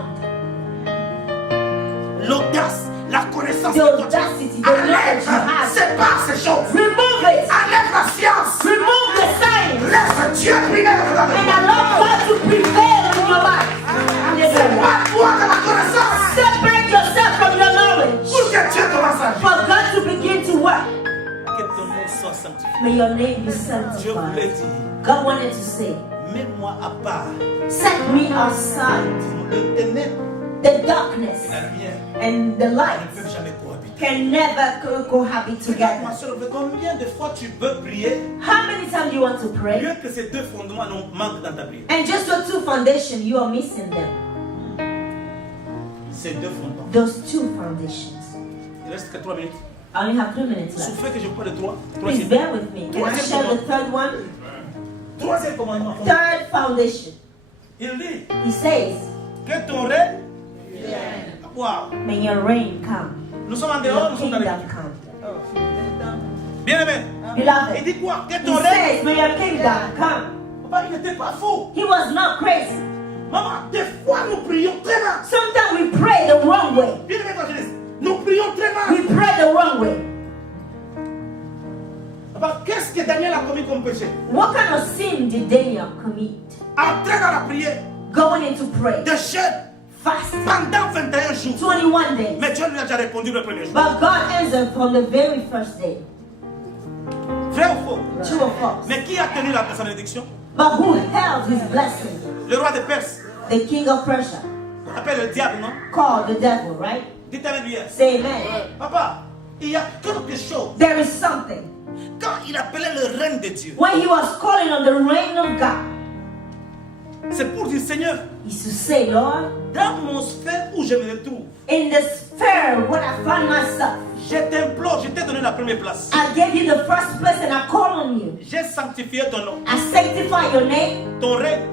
L'audace, la connaissance The que toi tu as. audacity, the knowledge you Enlève, have. sépare ces choses. Remove it. Enlève la science. Remove the science. Laisse Dieu primer dans And ta allow God to prevail in your life. Hallelujah. Sépare-toi de la connaissance. Separate yourself from your knowledge. Pour que Dieu commence à agir. For God to begin to work. Que ton nom soit sanctifié. May your name be Dieu voulait sanctified. dire, God wanted to say, mets-moi à part set me aside. le ténèbre The darkness et la lumière and the ne light peuvent jamais cohabiter. can never cohabit Regarde, ma together. soeur, combien de fois tu peux prier How many times do you want to pray? mieux que ces deux fondements manquent dans ta prière? And just your two foundations, you are missing them. Ces deux fondements. Those two foundations. Il reste que 3 minutes. I only have 3 minutes left. Souffrez que je parle de 3. Please bear with me. Can I share the third one? Troisième commandement. Third foundation. Il dit He says, que ton règne. Wow. may your reign come. Nous sommes en dehors, Your nous sommes dans kingdom l'équipe. come. Bien aimé. Il Beloved, dit quoi? Que he ton règne. says, may your kingdom come. Papa, il n'était pas fou. He was not crazy. Maman, des fois nous prions très mal. Sometimes we pray the wrong way. Bien aimé évangéliste, nous prions très mal. We pray the wrong way. Papa, qu'est-ce que Daniel a commis comme péché? What kind of sin did Daniel commit? Entrer dans la prière Going into prayer, de jeûne fasting, pendant 21 jours. 21 days. Mais Dieu lui a déjà répondu le premier jour. But God answered from the very first day. Vrai ou faux? True or false? Mais qui a tenu sa bénédiction? But who held his blessing? Le roi de Perse. The king of Persia, On appelle le diable, non? called the devil, right? Dites avec lui. Yes. Say amen. Papa, il y a quelque chose. There is something. Quand il appelait le règne de Dieu, When he was calling on the reign of God, c'est pour dire Seigneur, is to say, Lord, dans mon sphère où je me trouve, in the sphere where I find myself, je t'implore, je t'ai donné la première place. I gave you the first place and I call on you. J'ai sanctifié ton nom, I sanctify your name, ton règne.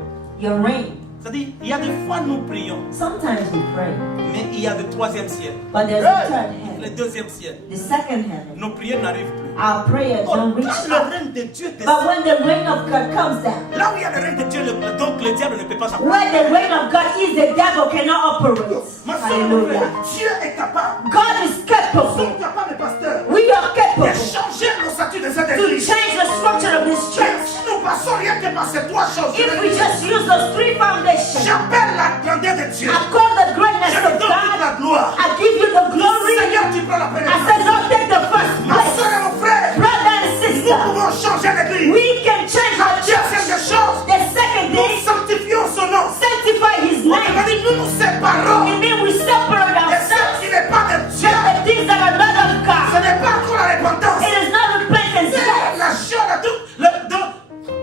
your reign. C'est-à-dire, il y a des fois nous prions, Sometimes we pray, mais il y a le troisième ciel, but there's a third le heaven, deuxième ciel. the second heaven. Nos prières n'arrivent plus. Our prayers Oh, don't reach quand le up. règne de Dieu But descend, when the reign of God comes down, là où il y a le règne de Dieu, donc le diable ne peut pas s'approcher. where the reign of God is, the devil cannot operate. Ma soeur, mon frère, Hallelujah. Dieu est capable. God is Nous capable. sommes capables, pasteur, We are de capable changer le statut de cette to église. change the structure of this Et church. si nous passons rien que par ces trois choses, If we just use those three foundations, j'appelle la grandeur de Dieu. I call the Je greatness te of donne toute la God. gloire. I give you the glory. Seigneur, tu prends la I pénétration. said, Lord, take the first Ma place. soeur et mon frère, Brother and nous sister, pouvons changer l'église. we can change La our church. deuxième des choses, The second nous thing, sanctifions son nom. sanctify his On name. dit, nous nous séparons And then we separate de ce ourselves qui n'est pas de Dieu. from the things that are not of Ce God. n'est pas encore la repentance. It is not repentance. C'est la chose,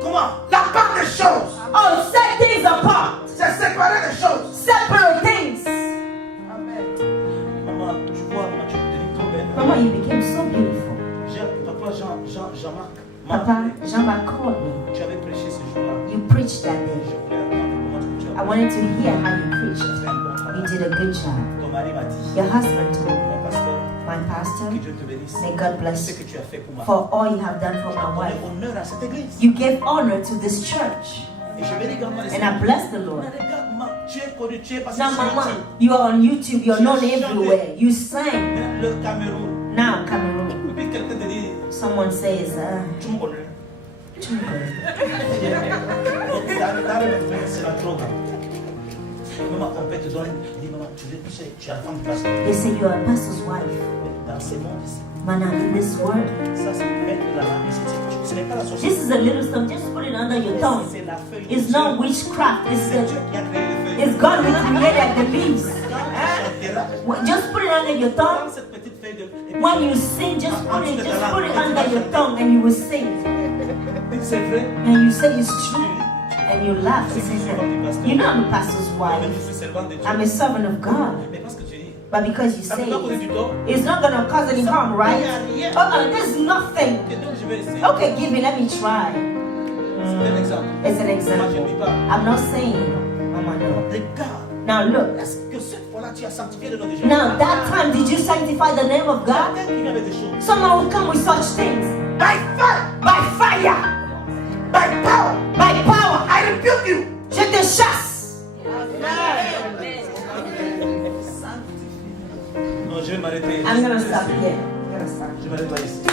comment? La part des choses. Oh, set things apart. C'est séparer des choses. Separate things. Maman, tu vois, maman, tu es devenue trop belle. Mama, you became so beautiful. Papa Jean-Marc m'a Papa, appelé. Jean-Marc called me. Tu avais prêché ce jour-là. You preached that day. Je voulais attendre comment tu I as wanted to hear how you fait preached. un bon You travail. did a good job. Ton mari m'a dit, Your husband told me, mon pasteur, my my Que pastor. Dieu te bénisse. May God bless Ce you que tu as fait pour ma for all you have done for my Donner wife. honneur à cette église. You gave honor to this church. Et je bénis également les And I bless the Lord. Tu es connu, tu es passé Now, sur Mama, YouTube. you are on YouTube. You're known everywhere. You sang. Le Cameroun. Now, Cameroun. Et puis quelqu'un te dit, Someone says, tu me connais. too good. Donc, dans le monde, c'est la drogue. Maman, ton père te donne, il dit, maman, tu es la femme du pasteur. They say you are a pastor's wife. Dans ce monde ici, But now in this world, ça c'est mettre la main ici. Ce n'est pas la sorcellerie. this is a little stuff. Just put it under your tongue. C'est la feuille. It's not witchcraft. C'est Dieu qui a créé les feuilles. It's God who created the leaves. Chantera. Just put it under your Prends tongue. cette petite feuille de. When you sing, just put it under your tongue, and you will sing. C'est vrai. And you say it's true, and you laugh. You say, you know I'm a pastor's Moi-même, wife. je suis servant de Dieu. I'm a servant of God. Mais parce que tu dis, But because you ça ne say peut pas causer it, du tort. it's not gonna cause any harm, right? There's nothing. Et donc je vais essayer. Okay, give me. Let me try. C'est un exemple. It's an Moi, je ne example. dis pas. I'm not saying, Mama, no. Regarde. Now look. Est-ce que cette fois-là, tu as sanctifié le nom de Jésus? Now that time, did you sanctify the name of God? Quelqu'un qui vient avec des choses. Someone will come with such things. By fire, By fire, by power, by power. I rebuke you. Je te chasse. Non, je vais m'arrêter. I'm gonna stop here. I'm gonna stop. Je m'arrête là ici.